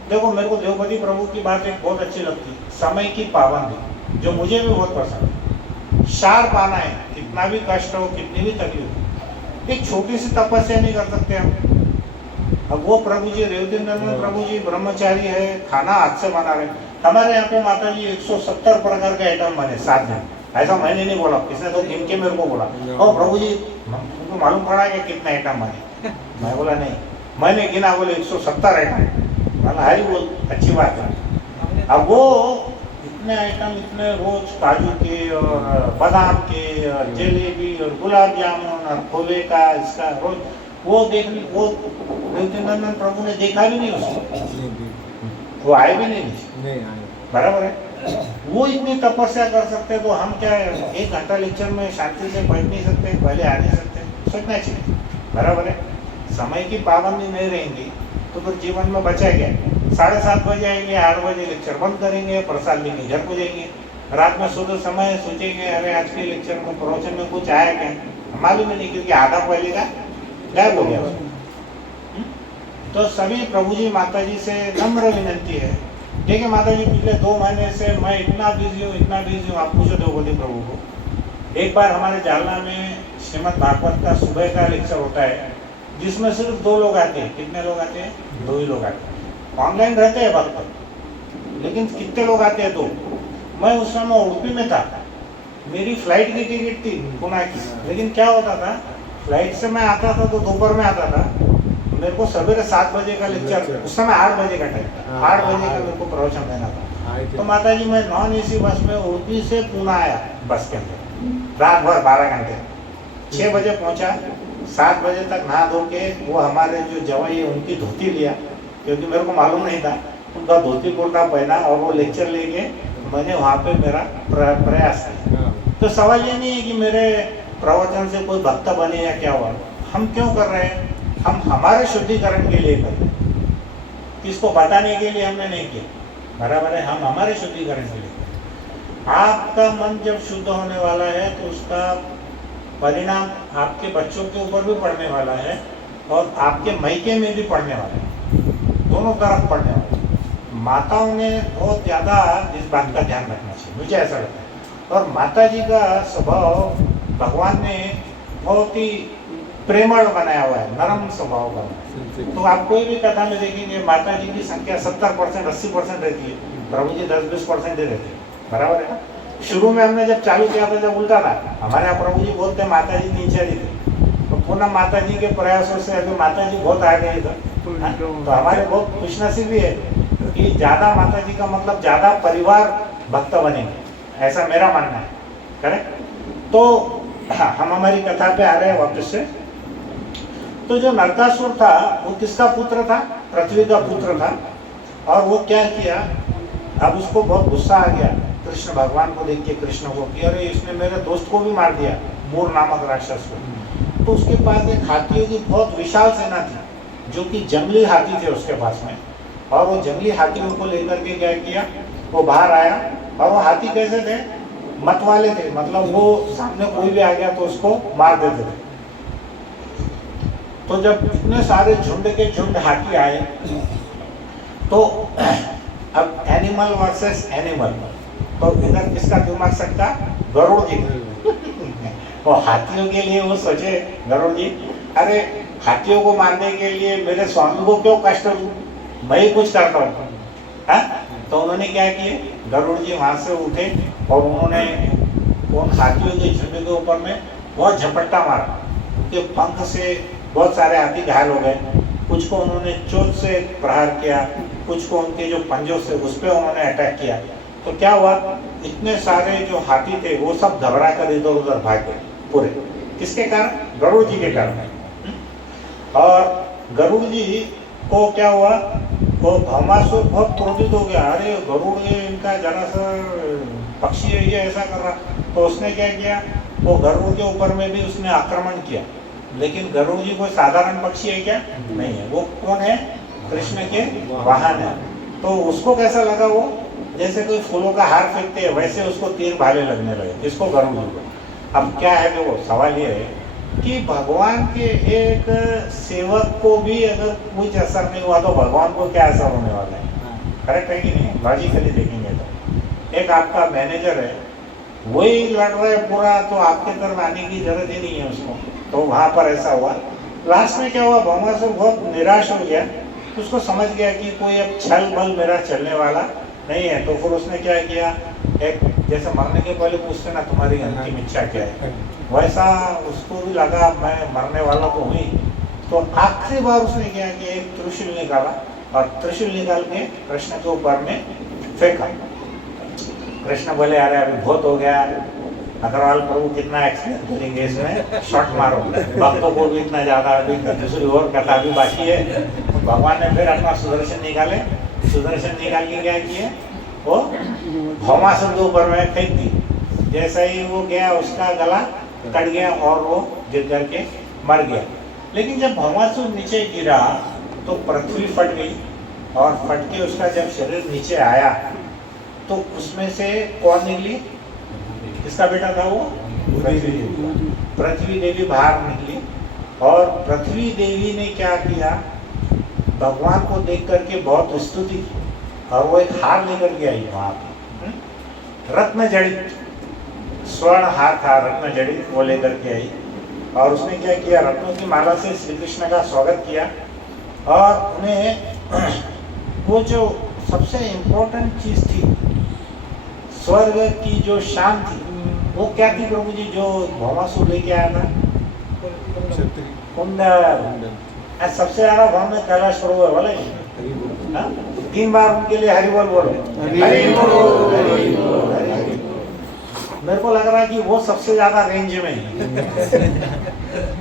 देखो, मेरे को देवपति प्रभु की बात एक बहुत अच्छी लगती, समय की पाबंदी, जो मुझे भी बहुत पसंद है। शार्प आना है, कितना भी कष्ट हो, कितनी भी तकलीफ हो, एक छोटी सी तपस्या नहीं कर सकते हम। अब वो प्रभु जी, रेवती नंदन प्रभु जी ब्रह्मचारी है, खाना हाथ से बना रहे। हमारे यहाँ पे माता जी 170 प्रकार के आइटम बने 7 दिन, ऐसा मैंने नहीं बोला, किसने तो गिन के मेरे को बोला, और प्रभु जी तुमको मालूम पड़ा कि कितने आइटम बने? मैं बोला नहीं, मैंने गिना, बोले 170 आइटम। मैंने हरी बोल, अच्छी बात है। अब वो इतने आइटम, इतने रोज काजू के और बादाम के और जलेबी और गुलाब जामुन और खोले का इसका रोज, वो नित्यानंद प्रभु ने देखा भी नहीं उसको, वो आए भी नहीं नीचे, नहीं आए। बराबर है। वो इतनी तपस्या कर सकते तो हम क्या 1 घंटा लेक्चर में शांति से बैठ नहीं सकते, पहले आ नहीं सकते, सोचना चाहिए, बराबर है। समय की पाबंदी नहीं रहेंगी तो फिर जीवन में बचा क्या। 7:30 बजे आएंगे, 8 बजे लेक्चर बंद करेंगे, प्रसाद लेके घर को जाएंगे, रात में सोते समय सोचेंगे अरे आज के लेक्चर में प्रवचन में कुछ आया क्या, मालूम ही नहीं, क्योंकि आधा पहले का गायब हो गया। तो सभी प्रभु जी माता जी से नम्र विनंती है, ठीक है माता जी, पिछले 2 महीने से मैं इतना बिजी हूँ, आप पूछो द्रौपदी प्रभु को। एक बार हमारे जालना में श्रीमद् भागवत का सुबह का लेक्चर होता है, जिसमें सिर्फ 2 लोग आते हैं। कितने लोग आते हैं? 2 ही लोग आते हैं। ऑनलाइन रहते हैं भक्त, लेकिन कितने लोग आते हैं? 2। मैं उस समय उड़पी में था, मेरी फ्लाइट की टिकट थी पुणे की, लेकिन क्या होता था, फ्लाइट से मैं आता था तो दोपहर में आता था, मेरे को सवेरे 7 बजे का लेक्चर, उस समय 8 बजे का टाइम था, 8 बजे का मेरे को प्रवचन देना था। तो माता जी मैं नॉन AC बस में उड़पी से पुणे आया, बस के अंदर रात भर 12 घंटे, 6 बजे पहुंचा, 7 बजे तक नहा धो के वो हमारे जो जवाई है उनकी धोती लिया, क्योंकि मेरे को मालूम नहीं था, उनका धोती कुर्ता पहना और वो लेक्चर लेके मैंने वहाँ पे मेरा प्रयास किया। तो सवाल ये नहीं है कि मेरे प्रवचन से कोई भक्त बने या क्या हुआ, हम क्यों कर रहे हैं, हम हमारे शुद्धिकरण के लिए कर रहे हैं, किसको बताने के लिए हमने नहीं किया, बराबर है, हम हमारे शुद्धिकरण के लिए। आपका मन जब शुद्ध होने वाला है तो उसका परिणाम आपके बच्चों के ऊपर भी पड़ने वाला है और आपके मायके में भी पड़ने वाला है, दोनों तरफ पड़ने वाला है। माताओं ने बहुत ज़्यादा इस बात का ध्यान रखना चाहिए, मुझे ऐसा लगता है। और माता जी का स्वभाव भगवान ने बहुत ही प्रेमळ बनाया हुआ है, नरम स्वभाव का। तो आप कोई भी कथा में देखेंगे माता जी की संख्या 70% 80% रहती है, प्रभु जी 10-20% ही रहते हैं, बराबर है। शुरू में हमने जब चालू किया था, जब उल्टा था, हमारे यहाँ प्रभु जी बोलते हैं माता जी 3-4 ही थे, तो पुनः माता जी के प्रयासों से अभी माता जी बहुत आ गई था। तो हमारे बहुत खुशनसीबी है कि ज़्यादा माता जी का मतलब ज़्यादा परिवार भक्त बनेंगे, ऐसा मेरा मानना है, करेक्ट। तो हम हमारी कथा पे आ रहे हैं वापस से। तो जो नरकासुर था वो किसका पुत्र था? पृथ्वी का पुत्र था। और वो क्या किया, अब उसको बहुत गुस्सा आ गया कृष्ण भगवान को देख के, कृष्ण को, कि अरे इसने मेरे दोस्त को भी मार दिया, मूर नामक राक्षस को। तो उसके पास एक हाथियों की बहुत विशाल सेना थी, जो कि जंगली हाथी थे उसके पास में। और वो जंगली हाथियों को लेकर के क्या किया, वो बाहर आया। और वो हाथी कैसे थे? मत वाले थे, मतलब वो सामने कोई भी आ गया तो उसको मार देते थे। तो जब इतने सारे झुंड के झुंड हाथी आए, तो अब एनिमल वर्सेस एनिमल, तो इधर किसका दिमाग सकता? गरुड़ जी। वो हाथियों के लिए वो सोचे गरुड़ जी, अरे हाथियों को मारने के लिए मेरे स्वामी को क्यों कष्ट दूं, मैं ही कुछ करता हूँ। तो उन्होंने क्या किए, गरुड़ जी वहाँ से उठे और उन्होंने उन हाथियों के झुंड के ऊपर में बहुत झपट्टा मारा, उनके पंख से बहुत सारे हाथी घायल हो गए। कुछ को उन्होंने चोट से प्रहार किया, कुछ को उनके जो पंजों से उस पर उन्होंने अटैक किया। तो क्या हुआ, इतने सारे जो हाथी थे वो सब घबरा कर इधर उधर भाग गए पूरे। किसके कारण? गरुड़ जी के कारण। और गरुड़ जी को क्या हुआ, वो भौमासुर बहुत क्रोधित हो गया, अरे गरुड़ ये इनका जरा सा पक्षी है, ये ऐसा कर रहा। तो उसने क्या किया, वो गरुड़ के ऊपर में भी उसने आक्रमण किया। लेकिन गरुड़ जी कोई साधारण पक्षी है क्या? नहीं है, वो कौन है? कृष्ण के वाहन है। तो उसको कैसा लगा, वो जैसे कोई फूलों का हार फेंकते हैं वैसे उसको तीर भाले लगने लगे, इसको गरुड़ जी को। अब क्या है, वो सवाल ये है कि भगवान के एक सेवक को भी अगर कुछ असर नहीं हुआ तो भगवान को क्या असर होने वाला है? करेक्ट है कि नहीं? लॉजिकली देखेंगे तो एक आपका मैनेजर है, वही लड़ रहा है पूरा, तो आपके तरफ आने की जरूरत ही नहीं है उसको। तो वहाँ पर ऐसा हुआ। लास्ट में क्या हुआ, भौमासुर बहुत निराश हो गया, तो उसको समझ गया कि कोई अब छल बल मेरा चलने वाला नहीं है। तो फिर उसने क्या किया, एक जैसे मरने के पहले पूछते ना तुम्हारी अंतिम इच्छा क्या है, वैसा उसको भी लगा मैं मरने वाला तो हुई। तो आखिरी बार उसने क्या किया, एक त्रिशूल निकाला और त्रिशूल निकाल के कृष्ण के ऊपर में फेंका। कृष्ण बोले अरे अभी बहुत हो गया, अग्रवाल प्रभु कितना एक्सप्लेन करेंगे इसमें, शॉर्ट मारो, भक्तों को भी इतना ज्यादा, अभी दूसरी और कथा भी बाकी है। तो भगवान ने फिर अपना सुदर्शन निकाले, सुदर्शन निकाल के क्या किए, वो भौमासुर के ऊपर में फेंक दी। जैसा ही वो गया उसका गला कट गया और वो गिर करके मर गया। लेकिन जब भौमासुर नीचे गिरा तो पृथ्वी फट गई, और फट के उसका जब शरीर नीचे आया तो उसमें से कौन निकली, किसका बेटा था वो, पृथ्वी देवी बाहर निकली। और पृथ्वी देवी ने क्या किया, भगवान को देख करके बहुत स्तुति की, और वो एक हार लेकर के आई वहां पे, रत्न जड़ित स्वर्ण हार था, रत्न जड़ित, वो लेकर के आई। और उसने क्या किया, रत्नों की माला से श्री कृष्ण का स्वागत किया। और उन्हें वो जो सबसे इम्पोर्टेंट चीज थी, स्वर्ग की जो शान थी, वो क्या थी प्रभु जी, जो भौमासुर लेके आया था, कुंडल। सबसे ज्यादा भाव में कैलाश प्रभु है बोले, 3 बार उनके लिए हरि बोल बोलो, हरि बोल, हरि बोल, हरि बोल। मेरे को लग रहा है कि वो सबसे ज्यादा रेंज में है।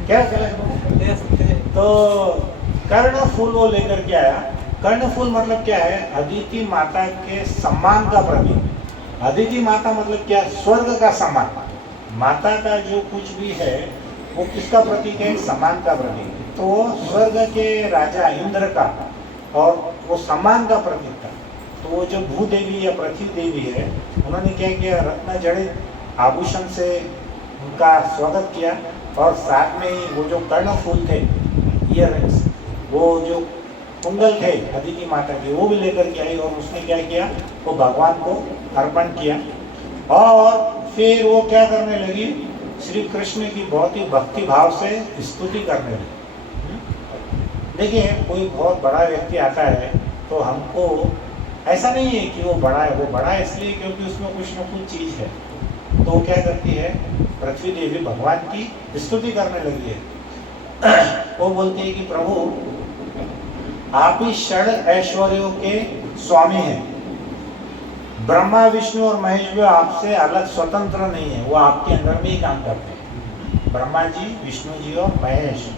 क्या तो कर्ण फूल वो लेकर के आया। कर्ण फूल मतलब क्या है, अदिति माता के सम्मान का प्रतीक। अदिति माता मतलब क्या, स्वर्ग का सम्मान। माता का जो कुछ भी है वो किसका प्रतीक है, सम्मान का प्रतीक। तो वो स्वर्ग के राजा इंद्र का और वो सम्मान का प्रतीक था। तो वो जो भूदेवी या पृथ्वी देवी है, उन्होंने क्या किया, रत्न जड़ित आभूषण से उनका स्वागत किया। और साथ में ही वो जो कर्ण फूल थे, ईयररिंग्स, वो जो कुंडल थे अदिति माता के, वो भी लेकर के आई। और उसने क्या किया, वो भगवान को अर्पण किया। और फिर वो क्या करने लगी, श्री कृष्ण की बहुत ही भक्ति भाव से स्तुति करने लगी। देखिए, कोई बहुत बड़ा व्यक्ति आता है तो हमको ऐसा नहीं है कि वो बड़ा है, वो बड़ा है इसलिए क्योंकि उसमें कुछ न कुछ चीज है। तो वो क्या करती है, पृथ्वी देवी भगवान की स्तुति करने लगी है। वो बोलती है कि प्रभु आप ही षड ऐश्वर्यों के स्वामी हैं, ब्रह्मा विष्णु और महेश भी आपसे अलग स्वतंत्र नहीं है, वो आपके अंदर में ही काम करते हैं। ब्रह्मा जी, विष्णु जी और महेश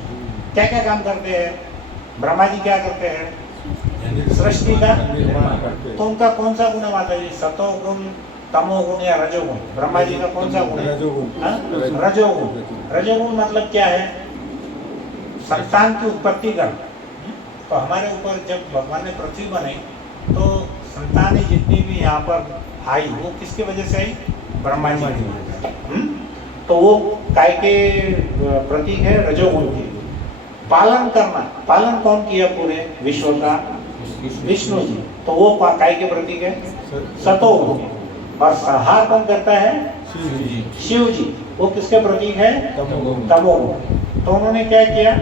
क्या क्या काम करते हैं। ब्रह्मा जी क्या करते हैं, सृष्टि का, तो उनका कौन सा गुण है माता जी, सतोगुण, तमोगुण या रजोगुण। ब्रह्मा जी का कौन सा गुण है, रजोगुण। रजोगुण मतलब क्या है, संतान की उत्पत्ति करना। तो हमारे ऊपर जब भगवान ने पृथ्वी बनाई तो संतानें जितनी भी यहाँ पर आई वो किसकी वजह से आई, ब्रह्मा जी की वजह से। तो वो काय के प्रतीक है, रजोगुण की। पालन करना, पालन कौन किया पूरे विश्व का, विष्णु जी, तो वो काय के प्रतीक है, सतोगुण। और संहार कौन करता है, शिव जी, वो किसके प्रतीक है, तमोगुण। तो उन्होंने क्या किया,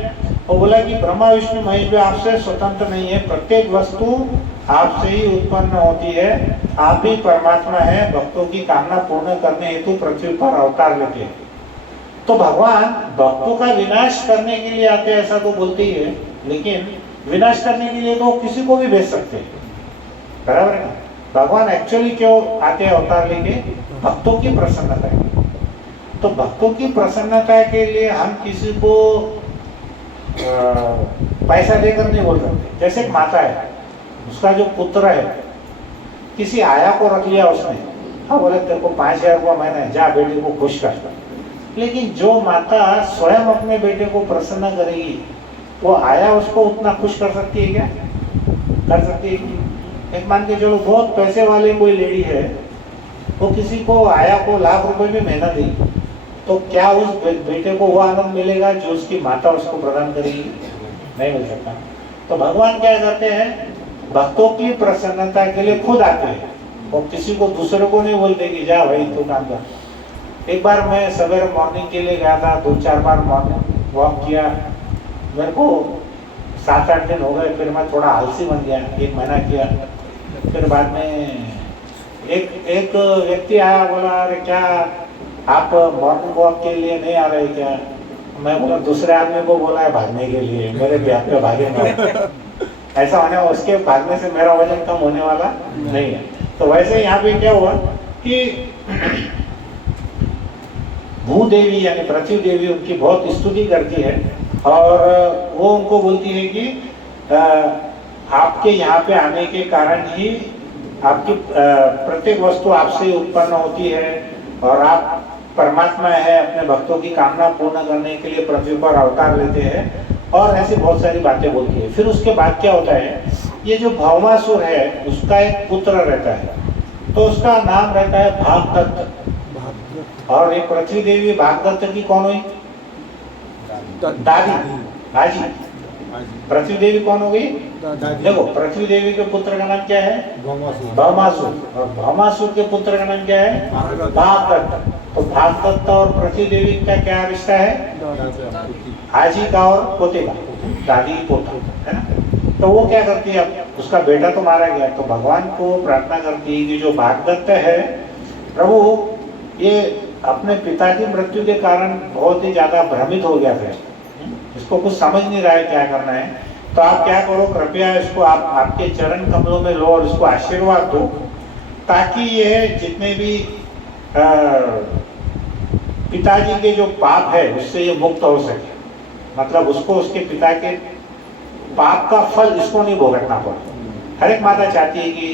वो बोला कि ब्रह्मा विष्णु महेश भी आपसे स्वतंत्र नहीं है, प्रत्येक वस्तु आपसे ही उत्पन्न होती है, आप ही परमात्मा है, भक्तों की कामना पूर्ण करने हेतु पृथ्वी पर अवतार लेते हैं। तो भगवान भक्तों का विनाश करने के लिए आते हैं ऐसा तो बोलते ही है, लेकिन विनाश करने के लिए तो किसी को भी भेज सकते हैं, बराबर है ना। भगवान एक्चुअली क्यों आते हैं अवतार लेके, भक्तों की प्रसन्नता है। तो भक्तों की प्रसन्नता के लिए हम किसी को पैसा देकर नहीं बोल सकते। जैसे एक माता है, उसका जो पुत्र है, किसी आया को रख लिया उसने, हाँ बोले तेरे को 5,000 रुपया महीना है, जा बेटे को खुश कर। लेकिन जो माता स्वयं अपने बेटे को प्रसन्न करेगी, वो आया उसको उतना खुश कर सकती है क्या, कर सकती है। एक मान के चलो बहुत पैसे वाले कोई लेडी है, वो किसी को आया को लाख रुपए में महीना देगी, तो क्या उस बेटे को वो आनंद मिलेगा जो उसकी माता उसको प्रदान करेगी, नहीं मिल सकता। तो भगवान क्या करते हैं, भक्तों की प्रसन्नता के लिए खुद आते हैं, और किसी को दूसरे को नहीं बोलते कि जा भाई तू काम कर। एक बार मैं सवेरे मॉर्निंग के लिए गया था, 2-4 बार मॉर्निंग वॉक किया, मेरे को 7-8 दिन हो गए, फिर मैं थोड़ा आलसी बन गया, 1 महीना किया। फिर बाद में एक व्यक्ति आया, बोला अरे क्या आप मॉर्निंग वॉक के लिए नहीं आ रहे क्या। मैं बोला दूसरे आदमी को बोला है भागने के लिए, मेरे ब्याह पे भागेगा। ऐसा होने, उसके भागने से मेरा वजन कम होने वाला नहीं है। तो वैसे यहाँ पे क्या हुआ कि कि भूदेवी यानी पृथ्वी देवी उनकी बहुत स्तुति करती है और वो उनको बोलती है कि आपके यहाँ पे आने के कारण ही आपकी प्रत्येक वस्तु आपसे उत्पन्न होती है और आप परमात्मा है, अपने भक्तों की कामना पूर्ण करने के लिए पृथ्वी पर अवतार लेते हैं और ऐसी बहुत सारी बातें बोलती है। फिर उसके बाद क्या होता है, ये जो भौमासुर है उसका एक पुत्र रहता है, तो उसका नाम रहता है भागदत्त। और ये पृथ्वी देवी भागदत्त की कौन हुई? दादी, दादी। पृथ्वी देवी कौन हो गई? देखो, पृथ्वी देवी के पुत्र का नाम क्या है? भौमासुर। और भौमासुर के पुत्र का नाम क्या है? भागदत्त। तो भागदत्त और पृथ्वी देवी का क्या रिश्ता है? आजी का और पोते का, दादी पोता, है ना। तो वो क्या करती है, अब उसका बेटा तो मारा गया, तो भगवान को प्रार्थना करती है कि जो भागदत्त है, प्रभु ये अपने पिता की मृत्यु के कारण बहुत ही ज्यादा भ्रमित हो गया था, इसको कुछ समझ नहीं रहा है क्या करना है, तो आप क्या करो, कृपया इसको आप आपके चरण कमलों में लो और इसको आशीर्वाद दो, ताकि ये जितने भी पिताजी के जो पाप है उससे ये मुक्त हो सके। मतलब उसको उसके पिता के पाप का फल इसको नहीं भुगतना पड़े। हर एक माता चाहती है कि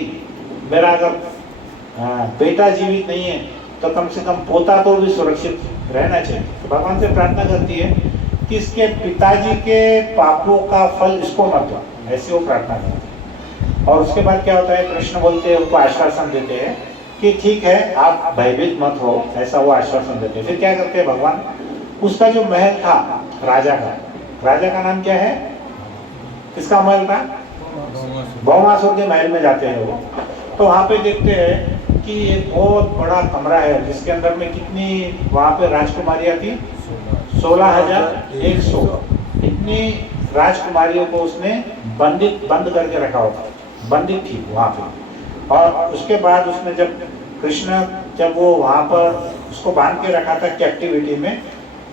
मेरा अगर बेटा जीवित नहीं है तो कम से कम पोता तो भी सुरक्षित रहना चाहिए। तो भगवान से प्रार्थना करती है कि इसके पिताजी के पापों का फल इसको मत दो, ऐसी वो प्रार्थना करती है। और उसके बाद क्या होता है, कृष्ण बोलते हैं, उनको आश्वासन देते हैं कि ठीक है आप भयभीत मत हो, ऐसा वो आश्वासन देते हैं। फिर क्या करते हैं भगवान, उसका जो महल था राजा का नाम क्या है, किसका महल था? भौमासुर के महल में जाते हैं वो, तो वहाँ पे देखते हैं कि एक बहुत बड़ा कमरा है जिसके अंदर में कितनी वहाँ पे राजकुमारियाँ थी, 16,100। इतनी राजकुमारियों को उसने बंद करके रखा होता, बंदित थी वहाँ पे। और उसके बाद उसने जब वो वहाँ पर उसको बांध के रखा था कैप्टिविटी में,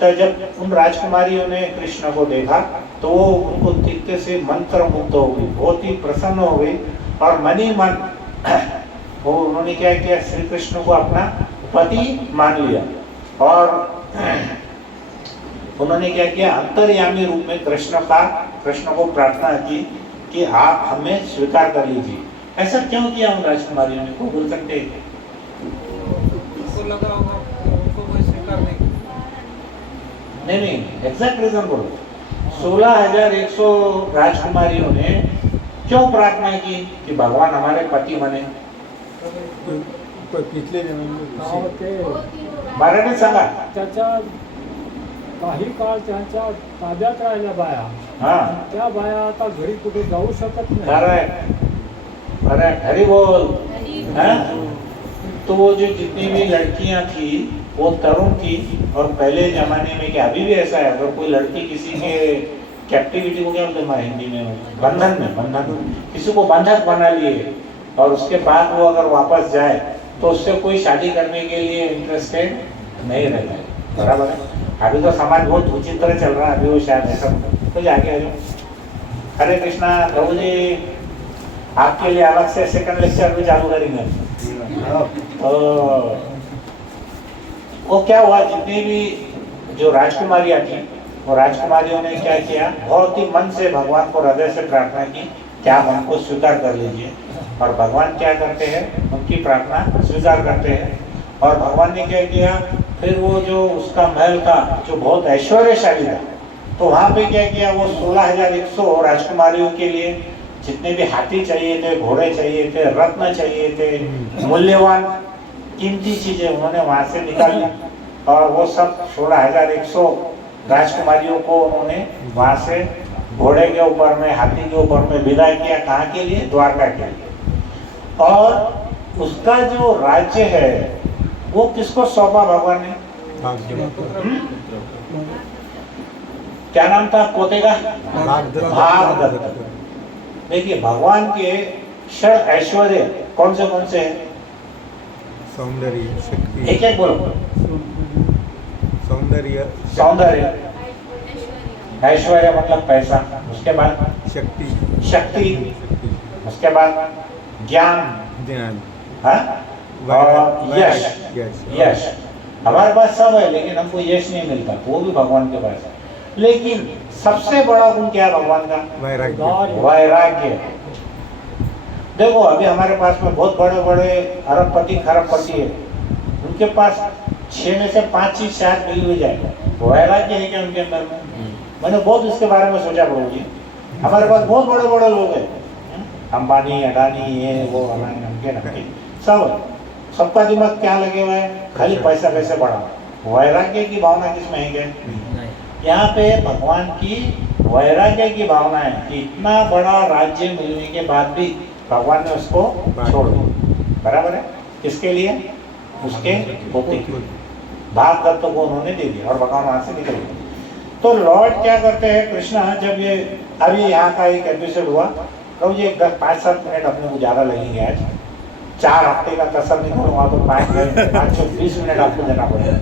तो जब उन राजकुमारियों ने कृष्ण को देखा तो वो उनको देखते से मंत्र मुग्ध हो गई, बहुत ही प्रसन्न हो गई और मन ही मन वो उन्होंने क्या किया, श्री कृष्ण को अपना पति मान लिया। और उन्होंने क्या किया, अंतर्यामी रूप में कृष्ण को प्रार्थना की कि आप हमें स्वीकार कर लीजिए। ऐसा क्यों किया उन राजकुमारियों ने, को बोल सकते हैं? उनको लगा होगा उनको कोई स्वीकार नहीं, एग्जैक्ट रीजन बोलो। 16,100 राजकुमारियों ने क्यों प्रार्थना की कि भगवान हमारे पति बने? पिछले मराठीत सांगा। त्याच्या काही काळ त्यांच्या ताब्यात राहिल्या बाया, त्या बाया आता घरी कुठे जाऊ शकत नाही। अरे हरी बोल। तो वो जो जितनी भी लड़कियां थी वो तरुण थी, और पहले जमाने में, क्या अभी भी ऐसा है, अगर कोई लड़की किसी के कैप्टिविटी को क्या बोलते हैं हिंदी में, बंधन किसी को बंधक बना लिए और उसके बाद वो अगर वापस जाए तो उससे कोई शादी करने के लिए इंटरेस्टेड नहीं रहता है, बराबर है। अभी तो समाज बहुत विचित्र चल रहा है, अभी वो शायद ऐसा तो आगे आ जाओ। हरे कृष्णा प्रभु जी, आपके लिए अलग से सेकंड लेक्चर भी चालू करेंगे। तो वो क्या हुआ, जितनी भी जो राजकुमारियां थी वो राजकुमारियों ने क्या किया, बहुत ही मन से भगवान को हृदय से प्रार्थना की कि आप हमको स्वीकार कर लीजिए। और भगवान क्या करते हैं, उनकी प्रार्थना स्वीकार करते हैं। और भगवान ने क्या किया, फिर वो जो उसका महल था जो बहुत ऐश्वर्यशाली था, तो वहाँ पे क्या किया, वो 16,100 राजकुमारियों के लिए जितने भी हाथी चाहिए थे, घोड़े चाहिए थे, रत्न चाहिए थे, मूल्यवान कीमती चीजें उन्होंने वहां से निकाली और वो सब 16,100 राजकुमारियों को उन्होंने वहां से घोड़े के ऊपर में, हाथी के ऊपर में विदा किया। कहाँ के लिए? द्वारका के लिए। और उसका जो राज्य है वो किसको सौंपा भगवान ने? क्या नाम था पोते का? भागदत्त। देखिए भगवान के षड ऐश्वर्य कौन से हैं? सौंदर्य, शक्ति। एक बोलो। सौंदर्य, ऐश्वर्य मतलब पैसा, उसके बाद शक्ति, उसके बाद ज्ञान, और यश। यश। यश हमारे पास सब है, लेकिन हमको यश नहीं मिलता, वो भी भगवान के पास है। लेकिन सबसे बड़ा गुण क्या है भगवान का? वैराग्य। वैराग्य। देखो अभी हमारे पास में बहुत बड़े बड़े अरबपति खरबपति है, उनके पास 6 में से 5 चीज शायद मिल भी जाए। वैराग्य है क्या उनके अंदर में? मैंने बहुत इसके बारे में सोचा प्रभु जी। हमारे पास बहुत बड़े बड़े लोग हैं, अंबानी अडानी ये वो हमारे नमके नमके सब, सबका दिमाग क्या लगे हुए है? खाली पैसा कैसे बढ़ाओ। वैराग्य की भावना किसमें है क्या? यहाँ पे भगवान की वैराग्य की भावना है कि इतना बड़ा राज्य मिलने के बाद भी भगवान ने उसको छोड़ दिया। बराबर है? किसके लिए? उसके पोते के लिए। भाग दत्त को उन्होंने दे दिया और भगवान वहां से निकल गए। तो लॉर्ड क्या करते हैं कृष्णा, जब ये अभी यहाँ का एक एपिसोड हुआ, तो ये 5-7 मिनट अपने को ज्यादा लगेंगे आज। 4 हफ्ते का कसर नहीं करूँगा तो 5-20 मिनट आपको देना पड़ेगा,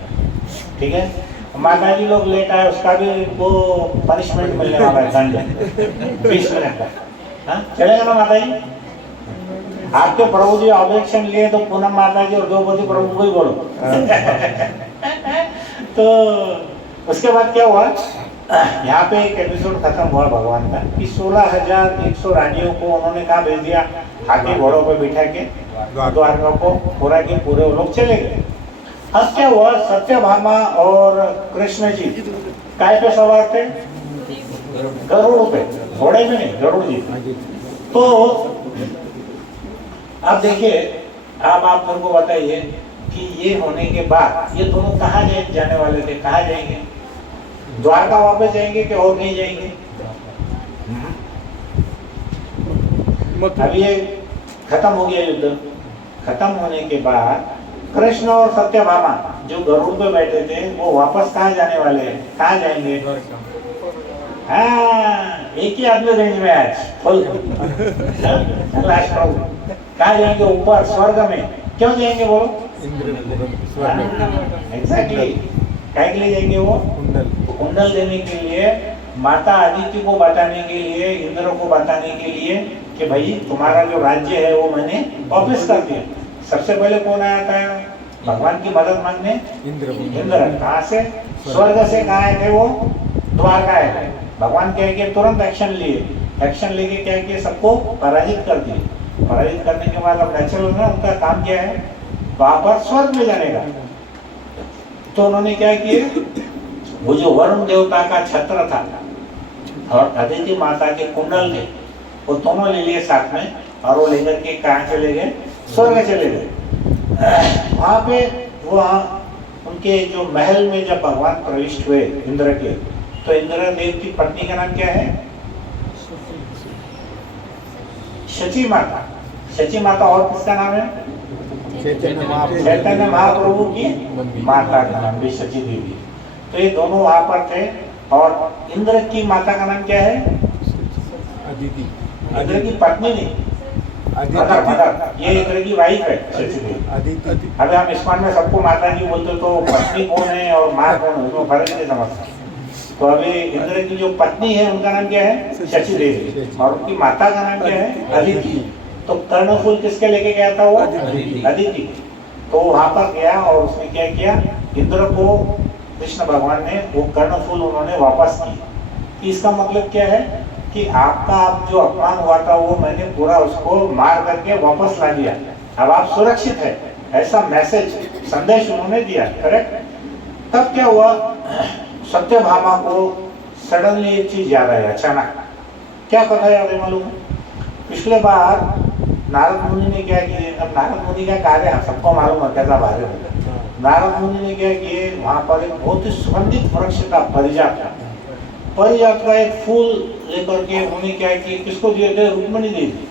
ठीक है? माता जी लोग लेट आए, उसका भी वो पनिशमेंट मिलने वाला है, दंड 20 मिनट का। हाँ चलेगा ना माता जी? आपके प्रभु जी ऑब्जेक्शन लिए तो पूनम माता जी और द्रौपदी प्रभु को ही बोलो। तो उसके बाद क्या हुआ, यहाँ पे एक एपिसोड खत्म हुआ भगवान का कि 16,100 रानियों को उन्होंने कहा भेज दिया, हाथी घोड़ों पे बिठा के द्वारका को पूरा के पूरे वो लोग चले गए। अब क्या हुआ, सत्यभामा और कृष्ण जी काय पे सवार थे? गरुड़ पे, घोड़े में नहीं, गरुड़ जी। तो अब देखिए, अब आप मेरे को बताइए कि ये होने के बाद ये दोनों कहाँ जाने वाले थे? कहाँ जाएंगे? द्वारका वापस जाएंगे कि और नहीं जाएंगे? अब ये खत्म हो गया युद्ध। खत्म होने के बाद कृष्ण और सत्यभामा जो गरुड़ पे बैठे थे वो वापस कहाँ जाने वाले हैं? कहाँ जाएंगे? हाँ, एक ही आदमी रेंज में आज फुल लास्ट प्रभु कहाँ जाएंगे? ऊपर स्वर्ग में। क्यों जाएंगे वो? एग्जैक्टली, क्या के लिए जाएंगे वो? कुंडल देने के लिए, माता अदिति को बताने के लिए, इंद्र को बताने के लिए कि भाई तुम्हारा जो राज्य है वो मैंने वापस कर दिया। सबसे पहले कौन आया था भगवान की मदद मांगने? इंद्र। कहाँ से? स्वर्ग से। कहाँ आए थे वो? द्वारका आए थे। भगवान क्या किए? तुरंत एक्शन लिए। एक्शन लेके क्या किए? सबको पराजित कर दिए। पराजित करने के बाद अब नेचुरल ना उनका काम क्या है? वापस स्वर्ग में जाने का। तो उन्होंने क्या किए, वो जो वरुण देवता का छत्र था और अदिति माता के कुंडल थे, वो दोनों ले लिए साथ में, और वो लेकर के कहाँ चले गए? स्वर्ग चले गए। वहां पे वहाँ उनके जो महल में जब भगवान प्रविष्ट हुए इंद्र के, तो इंद्र देव की पत्नी का नाम क्या है? शची माता। शची माता। और किसका नाम है? चैतन्य महाप्रभु की माता का नाम भी शची देवी। तो ये दोनों वहां पर थे। और इंद्र की माता का नाम क्या है? अदिति। इंद्र की पत्नी नहीं, मदर। ये इंद्र की वाइफ है शची देवी। अदिति। अभी हम इस्कॉन में सबको माता जी बोलते तो पत्नी कौन है और माँ कौन है उसमें फर्क नहीं समझता। तो अभी इंद्र की जो पत्नी है उनका नाम क्या है? शची देवी। और उनकी माता का नाम क्या है? अदिति। तो कर्णफूल किसके लेके गया था वो? अदिति। तो वहां पर गया और उसने क्या किया, इंद्र को कृष्ण भगवान ने वो कर्णफूल उन्होंने वापस की। इसका मतलब क्या है कि आपका आप जो अपमान हुआ था वो मैंने पूरा उसको मार करके वापस ला दिया, अब आप सुरक्षित है, ऐसा मैसेज संदेश उन्होंने दिया। करेक्ट। तब क्या हुआ, सत्यभामा को सडनली एक चीज याद आई अचानक। क्या कथा याद है मालूम है? पिछले बार नारद मुनि ने क्या किए, अब नारद मुनि का कार्य सबको मालूम है कैसा भारी होता है। नारद मुनि ने क्या किए, वहां पर एक बहुत ही सुगंधित वृक्ष था, परिजात का। परिजात का एक फूल लेकर के उन्होंने क्या किया, किसको दिए थे? रुक्मिणी देवी।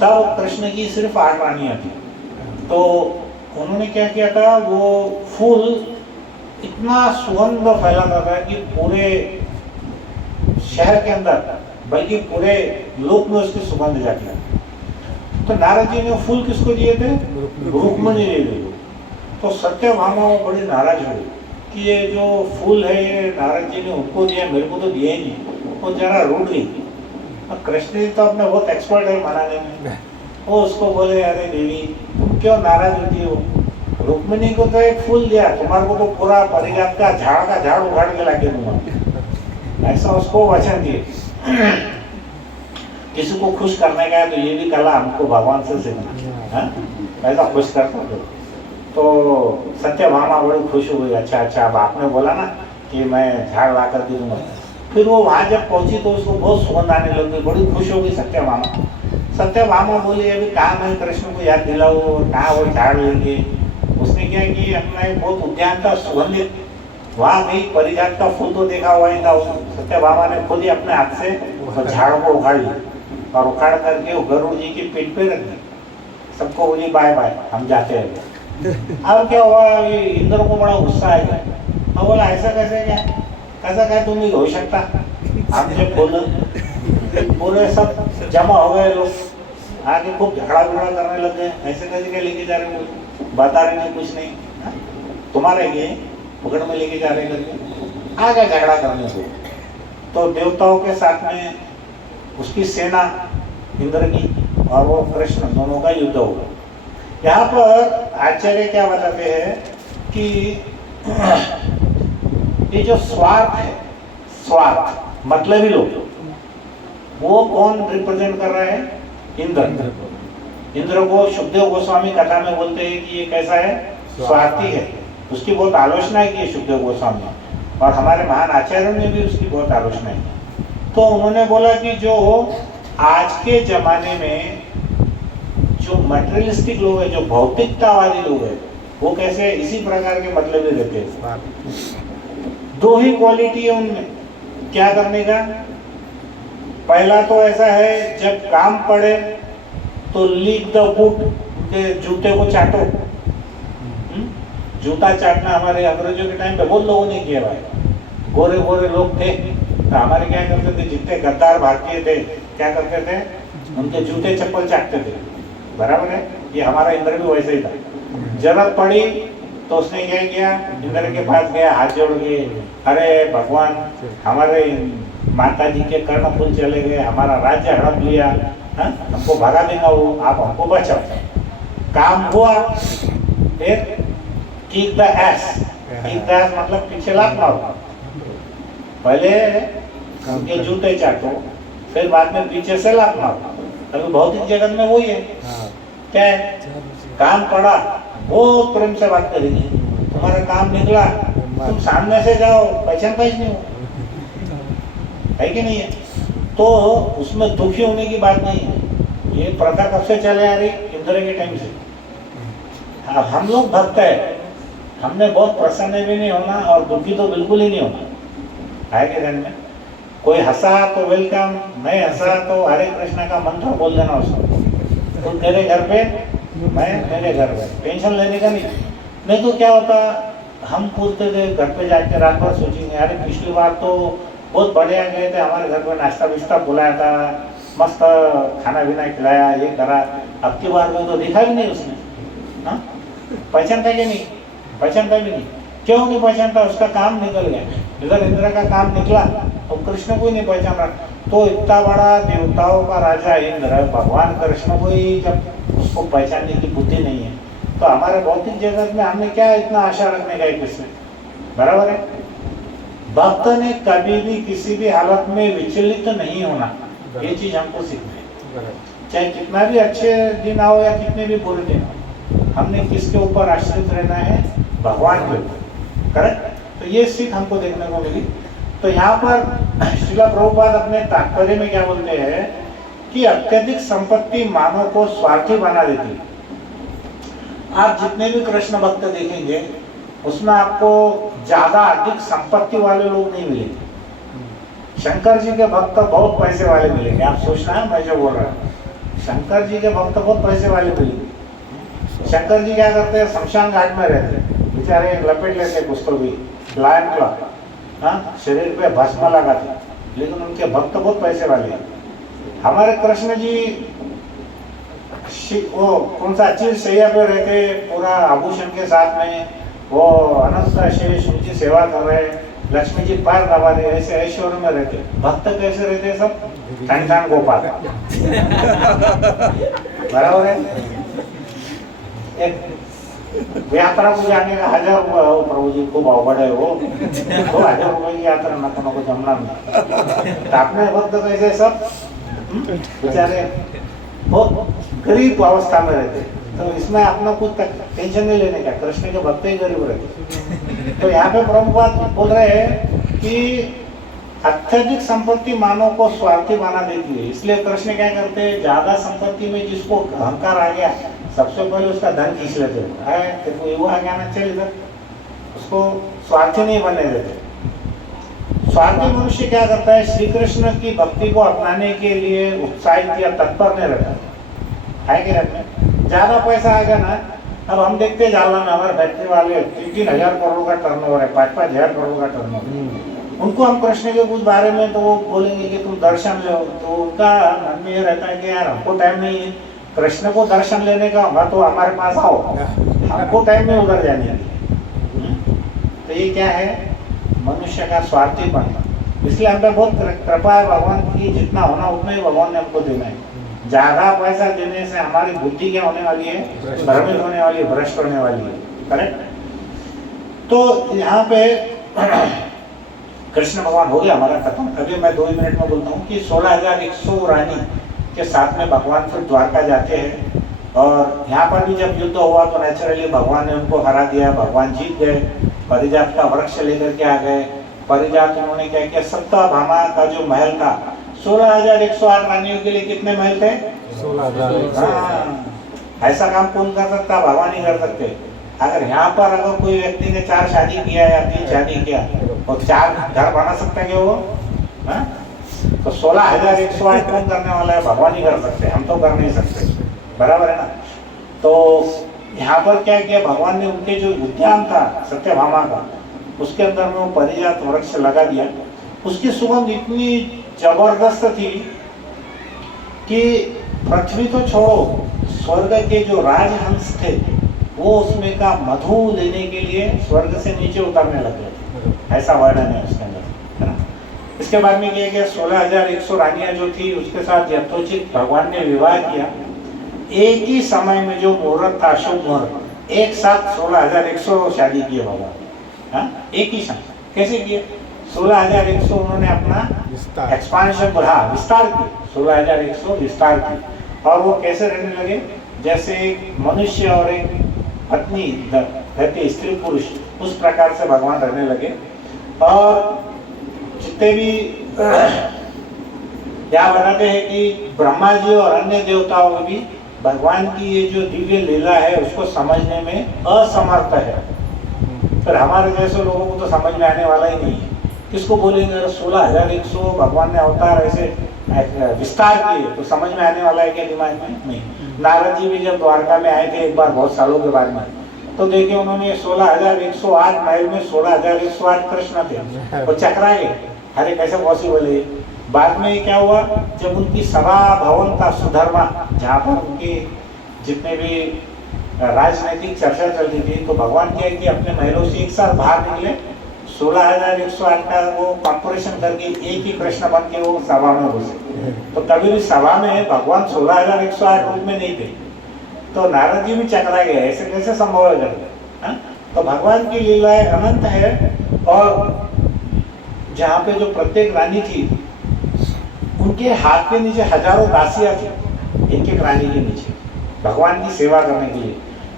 तब कृष्ण की सिर्फ 8 रानियां थी। तो उन्होंने क्या किया था, वो फूल इतना सुगंध फैलाता था कि पूरे शहर के अंदर बल्कि पूरे लोक में उसकी सुगंध जाती है। तो नारद जी ने फूल किसको दिए थे? रुक्मिणी देवी को। तो सत्यभामा वो बड़ी नाराज हुई कि ये जो फूल है ये नारद जी ने उनको दिया, मेरे को तो दिया ही नहीं। वो जरा रूठ गई। कृष्ण जी तो अपने बहुत एक्सपर्ट है मनाने में। वो उसको बोले, अरे देवी तुम क्यों नाराज होती हो? रुक्मिणी को तो एक फूल दिया, तुम्हारे को तो पूरा परिजात का झाड़ उखाड़ के लाके दूंगा, ऐसा उसको वचन दिए। किसी को खुश करने का है तो ये भी कला हमको भगवान से सीखना, ऐसा खुश करता हो। तो सत्यभामा बड़ी खुश हो गई, अच्छा अब आपने बोला ना कि मैं झाड़ ला कर दे दूंगा। फिर वो वहाँ जब पहुंची तो उसको बहुत सुगंध आने लग गई, बड़ी खुश हो गई सत्यभामा बोली अभी कहाँ मैं कृष्ण को याद दिलाऊं, कहाँ वो झाड़ लेंगे। उसने क्या कि अपना एक बहुत उद्यान था सुगंधित, वहाँ गई, परिजात का फूल तो देखा हुआ ही था। सत्यभामा ने खुद ही अपने हाथ से झाड़ को उखाड़ लिया और उखाड़ करके वो गरुड़ जी की पीठ पे रख दी। सबको बोली बाय बाय, हम जाते हैं। अब क्या हुआ, इंद्र को बड़ा गुस्सा आएगा। अब बोला ऐसा क्या तुम ही हो सकता, हमसे बोलो। पूरे सब जमा हो गए लोग, आगे खूब झगड़ा करने लग गए, ऐसे कैसे क्या लेके जा रहे हो, बता रहे नहीं कुछ नहीं, तुम्हारे ये पकड़ में लेके जा रहे करके आगे झगड़ा करने को। तो देवताओं के साथ में उसकी सेना इंद्र की और वो कृष्ण दोनों का युद्ध होगा। यहाँ पर आचार्य क्या बताते हैं कि ये जो स्वार्थ है, स्वार्थ मतलबी लोग, वो कौन रिप्रेजेंट कर रहा है? इंद्र को सुखदेव गोस्वामी कथा में बोलते हैं कि ये कैसा है, स्वार्थी है। उसकी बहुत आलोचना की है सुखदेव गोस्वामी, और हमारे महान आचार्यों ने भी उसकी बहुत आलोचना की। तो उन्होंने बोला कि जो आज के जमाने में जो मटेरियलिस्टिक लोग हैं, जो भौतिकतावादी लोग हैं, वो कैसे इसी प्रकार के मतलब रहते हैं। दो ही क्वालिटी है उनमें क्या करने का। पहला तो ऐसा है, जब काम पड़े तो लीक द बुट, उनके जूते को चाटो। जूता चाटना हमारे अंग्रेजों के टाइम पे बहुत लोगों ने किया भाई। गोरे गोरे लोग थे तो हमारे क्या करते थे, जितने गद्दार भारतीय थे क्या करते थे, उनके जूते चप्पल चाटते थे। बराबर है, ये हमारा इंद्र भी वैसे ही था। जरूरत पड़ी तो उसने क्या किया, इंद्र के पास गया, हाथ जोड़ के, अरे भगवान हमारे माता जी के कर्णफूल चले गए, हमारा राज्य हड़प लिया, हमको भगा देगा वो, आप हमको बचाओ। काम हुआ, फिर kick the S, kick the S मतलब पीछे लात मारो। पहले उनके जूते चाटो, फिर बाद में पीछे से लात मारो। अभी भौतिक जगत में वही है। क्या है, काम पड़ा बहुत प्रेम से बात करेंगे, तुम्हारा काम निकला, तुम सामने से जाओ, पहचान नहीं हो, है कि नहीं है? तो उसमें दुखी होने की बात नहीं है। ये प्रथा कब से चले आ रही? इंद्र के टाइम से। हम लोग भक्त है, हमने बहुत प्रसन्न भी नहीं होना और दुखी तो बिल्कुल ही नहीं होना, है कि ध्यान में। कोई हंसा तो वेलकम, नहीं हंसा तो हरे कृष्ण का मंत्र बोल देना उसको। तुम तेरे घर पे, मैं मेरे घर पे, टेंशन लेने का नहीं तो क्या होता, हम पूछते थे घर पे जाके रात भर सोचेंगे, अरे पिछली बार तो बहुत बढ़िया गए थे, हमारे घर में नाश्ता विस्ता बुलाया था, मस्त खाना पीना खिलाया, ये करा। अब की बार में तो दिखा भी नहीं उसने। हाँ, पहचानता कि नहीं? पहचानता भी नहीं। क्यों नहीं पहचानता? उसका काम निकल गया। इधर इंद्र का काम निकला तो कृष्ण को ही नहीं पहचान रहा। तो इतना बड़ा देवताओं का राजा इंद्र, भगवान कृष्ण को ही जब उसको पहचानने की बुद्धि नहीं है, तो हमारे भौतिक जगत में हमने क्या इतना आशा रखने का है किसमें? बराबर है। भक्त ने कभी भी किसी भी हालत में विचलित नहीं होना, ये चीज हमको सीखना है। चाहे कितना भी अच्छे दिन आओ या कितने भी बुरे दिन आओ, हमने किसके ऊपर आश्रित रहना है? भगवान के ऊपर। करेक्ट? तो ये सीख हमको देखने को मिली। तो यहाँ पर श्रील प्रभुपाद अपने तात्पर्य में क्या बोलते हैं कि अत्यधिक संपत्ति मानव को स्वार्थी बना देती है। आप जितने भी कृष्ण भक्त देखेंगे उसमें आपको ज्यादा अधिक संपत्ति वाले लोग नहीं मिलेंगे। शंकर जी के भक्त बहुत पैसे वाले मिलेंगे। आप सोचना है मैं जो बोल रहा हूँ, शंकर जी के भक्त बहुत पैसे वाले मिलेंगे। शंकर जी क्या करते हैं, शमशान घाट में रहते हैं, बेचारे लपेट लेते कुछ तो भी लायन क्लॉथ, हाँ, शरीर पे भस्म लगाते, लेकिन उनके भक्त बहुत पैसे वाले हैं। हमारे कृष्ण जी वो कौन सा चिर सैया पे रहते, पूरा आभूषण के साथ में, वो अनंत शेष उनकी सेवा कर रहे, लक्ष्मी जी पैर दबा रहे, ऐसे ऐश्वर्य में रहते। भक्त कैसे रहते हैं? सब खान गोपाल। बराबर है। एक यात्रा को जाने का 1000 रुपये हो प्रभु जी, खूब अवगढ़ है वो, 2000 रुपये की यात्रा नको जमना नहीं। तो अपने भक्त कैसे सब बेचारे बहुत गरीब अवस्था में रहते, तो इसमें अपना कुछ टेंशन नहीं लेने का, कृष्ण के भक्त ही गरीब रहते। तो यहाँ पे प्रभुपाद बोल रहे हैं कि अत्यधिक संपत्ति मानव को स्वार्थी बना देती है, इसलिए कृष्ण क्या करते हैं, ज्यादा संपत्ति में जिसको अहंकार आ गया सबसे पहले उसका धन खींच लेते हैं, तेरे को वो आ गया ना, चल इधर, उसको स्वार्थी नहीं बनने देते। स्वार्थी मनुष्य क्या करता है, श्री कृष्ण की भक्ति को अपनाने के लिए उत्साहित या तत्पर नहीं रहता है कि नहीं। ज्यादा पैसा आ गया ना, अब हम देखते जाला में हमारे फैक्ट्री वाले 3-3 हजार करोड़ का टर्नओवर है, 5-5 हजार करोड़ का टर्नओवर, उनको हम कृष्ण के कुछ बारे में तो वो बोलेंगे कि तुम दर्शन लो, तो उनका मन में ये रहता है कि यार हमको टाइम नहीं है, कृष्ण को दर्शन लेने का होगा तो हमारे पास आओ, हमको टाइम नहीं उधर जाने की। तो ये क्या है, मनुष्य का स्वार्थीपन। इसलिए हम पे बहुत कृपा है भगवान की, जितना होना उतना ही भगवान ने हमको देना है। ज्यादा पैसा देने से हमारी बुद्धि क्या होने वाली है, भ्रमित होने वाली है, भ्रष्ट होने वाली है, करेक्ट। तो यहाँ पे कृष्ण भगवान हो गया हमारा खत्म। अभी मैं 2 मिनट में बोलता हूँ कि 16,100 रानी के साथ में भगवान फिर द्वारका जाते हैं, और यहाँ पर भी जब युद्ध हुआ तो नेचुरली भगवान ने उनको हरा दिया, भगवान जीत गए, परिजात का वृक्ष लेकर के आ गए। परिजात उन्होंने क्या किया, सत्यभामा का जो महल था, 16,108 रानियों के लिए कितने महल थे, 16,000। ऐसा काम कौन कर सकता, भगवान ही कर सकते। अगर यहाँ पर अगर कोई व्यक्ति ने 4 शादी किया या 3 शादी किया और 4 घर बना सकता है क्या वो, तो 16,108 कौन करने वाला है, भगवान ही कर सकते, हम तो कर नहीं सकते, बराबर है ना। तो यहाँ पर क्या किया, भगवान ने उनके जो उद्यान था सत्यभामा का, उसके अंदर में वो परिजात वृक्ष लगा दिया। उसकी सुगंध इतनी जबरदस्त थी कि पृथ्वी तो छोड़ो, स्वर्ग के जो राजहंस थे वो उसमें का मधु लेने के लिए स्वर्ग से नीचे उतरने लगे, ऐसा वर्णन है उसके अंदर, है ना। इसके बाद में क्या किया, 16,100 रानियां जो थी उसके साथ यथोचित भगवान ने विवाह किया। एक ही समय में जो मुहूर्त था, शुभ मुहूर्त, एक साथ 16,100 शादी किए भगवान, एक ही समय। कैसे किए, 16,100 उन्होंने अपना एक्सपांशन बढ़ा, विस्तार किया, 16,100 विस्तार किया। और वो कैसे रहने लगे, जैसे मनुष्य और एक पत्नी रहते, स्त्री पुरुष, उस प्रकार से भगवान रहने लगे। और जितने भी क्या बताते हैं कि ब्रह्मा जी और अन्य देवताओं में भी भगवान की ये जो दिव्य लीला है उसको समझने में असमर्थ है। फिर हमारे जैसे लोगों को तो समझ में आने वाला ही नहीं है, किसको बोलेंगे 16,100 भगवान ने अवतार ऐसे विस्तार किए, तो समझ में आने वाला है क्या दिमाग में, नहीं। नारद जी भी जब द्वारका में आए थे एक बार बहुत सालों के बाद में, तो देखिए उन्होंने 16,108 महल में 16,108 कृष्ण थे, और चकरा गए, अरे कैसे पॉसिबल है। बाद में क्या हुआ, जब उनकी सभा भवन था सुधर्मा, जहाँ पर उनकी जितने भी राजनीतिक चर्चा चलती थी, तो भगवान क्या है कि अपने महलों से एक साथ बाहर निकले, 16,108 का वो कॉर्पोरेशन करके एक ही कृष्ण बन के वो सभा में घुसे। तो कभी भी सभा में भगवान 16,108 रूप में नहीं थे, तो नारद जी भी चकरा गए, ऐसे कैसे संभव है करके। तो भगवान की लीलाएं अनंत है, और जहाँ पे जो प्रत्येक रानी थी उनके हाथ के नीचे हजारों दासियां थी, एक एक रानी के नीचे भगवान की सेवा करने के लिए।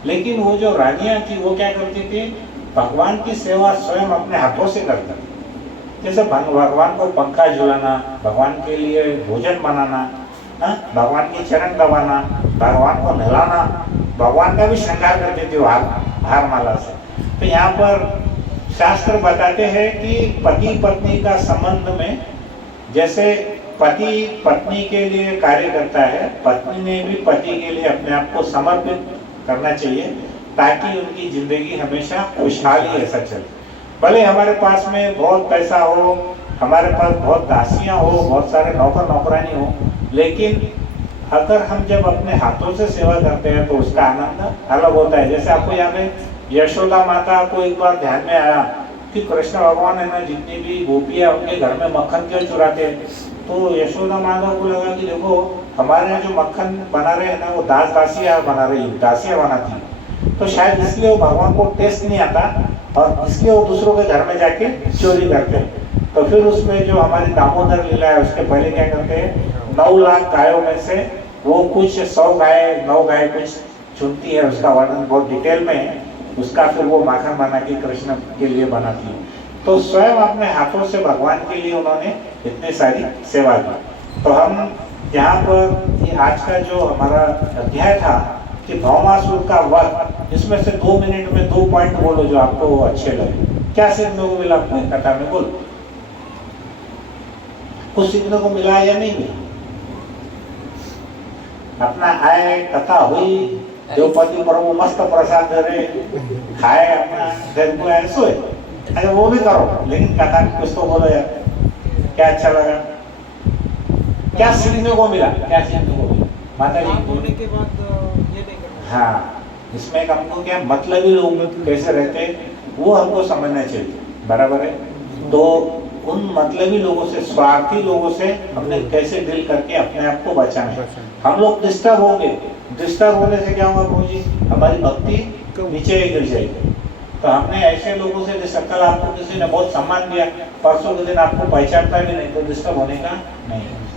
लेकिन वो जो रानियां थी वो क्या करती थी, भगवान की सेवा स्वयं अपने हाथों से करती थी। जैसे भगवान को पंखा झुलाना, भगवान के लिए भोजन बनाना, भगवान के चरण दबाना, भगवान को नहलाना, भगवान का भी श्रृंगार करते थे हार माला से। तो यहाँ पर शास्त्र बताते हैं कि पति पत्नी का संबंध में जैसे पति पत्नी के लिए कार्य करता है, पत्नी ने भी पति के लिए अपने आप को समर्पित करना चाहिए, ताकि उनकी जिंदगी हमेशा खुशहाली ऐसा चले। भले हमारे पास में बहुत पैसा हो, हमारे पास बहुत दासियां हो, बहुत सारे नौकर नौकरानी हो, लेकिन अगर हम जब अपने हाथों से सेवा करते हैं तो उसका आनंद अलग होता है। जैसे आपको याद है, यशोदा माता को एक बार ध्यान में आया कि कृष्ण भगवान है ना, जितनी भी गोपियां उनके घर में मक्खन क्यों चुराते हैं। तो यशोदा माता को लगा कि देखो हमारे यहाँ जो मक्खन बना रहे हैं ना, वो दासियां बना रही है, दासियां बनाती है। तो शायद इसलिए वो भगवान को टेस्ट नहीं आता और इसलिए वो दूसरों के घर में जाके चोरी करते हैं। तो फिर उसमें जो हमारी दामोदर लीला है उसके पहले क्या करते हैं, 9 लाख गायों में से वो कुछ 9 गाय कुछ चुनती है, उसका वर्णन बहुत डिटेल में है, उसका फिर वो माखन बना के कृष्ण के लिए बनाती है। तो स्वयं अपने हाथों से भगवान के लिए उन्होंने इतनी सारी सेवा की। तो हम यहाँ पर ये आज का जो हमारा अध्याय था कि भौमासुर का वध, इसमें से 2 मिनट में 2 पॉइंट बोलो जो आपको अच्छे लगे। क्या सीखने को मिला आपको कथा में, बोल कुछ सीखने को मिला या नहीं मिला? अपना आए, कथा हुई, द्रौपदी प्रभु मस्त प्रसाद दे रहे, खाए, अपना घर को आए, सोए। अच्छा वो भी करो, लेकिन कथा कुछ तो बोलो यार, क्या अच्छा लगा, क्या सीखने को मिला, क्या सीखने को मिला माता जी? होने के बाद ये नहीं करना। हाँ, इसमें एक हमको क्या मतलबी लोग कैसे रहते हैं वो हमको समझना चाहिए, बराबर है। तो उन मतलबी लोगों से, स्वार्थी लोगों से हमने कैसे डील करके अपने आप को बचाना है। हम लोग डिस्टर्ब होंगे, डिस्टर्ब होने से क्या होगा प्रभु जी, हमारी भक्ति नीचे गिर जाएगी। तो हमने ऐसे लोगों से, जैसे कल आपको किसी ने बहुत सम्मान दिया, परसों के दिन आपको पहचानता भी नहीं, तो डिस्टर्ब होने का नहीं।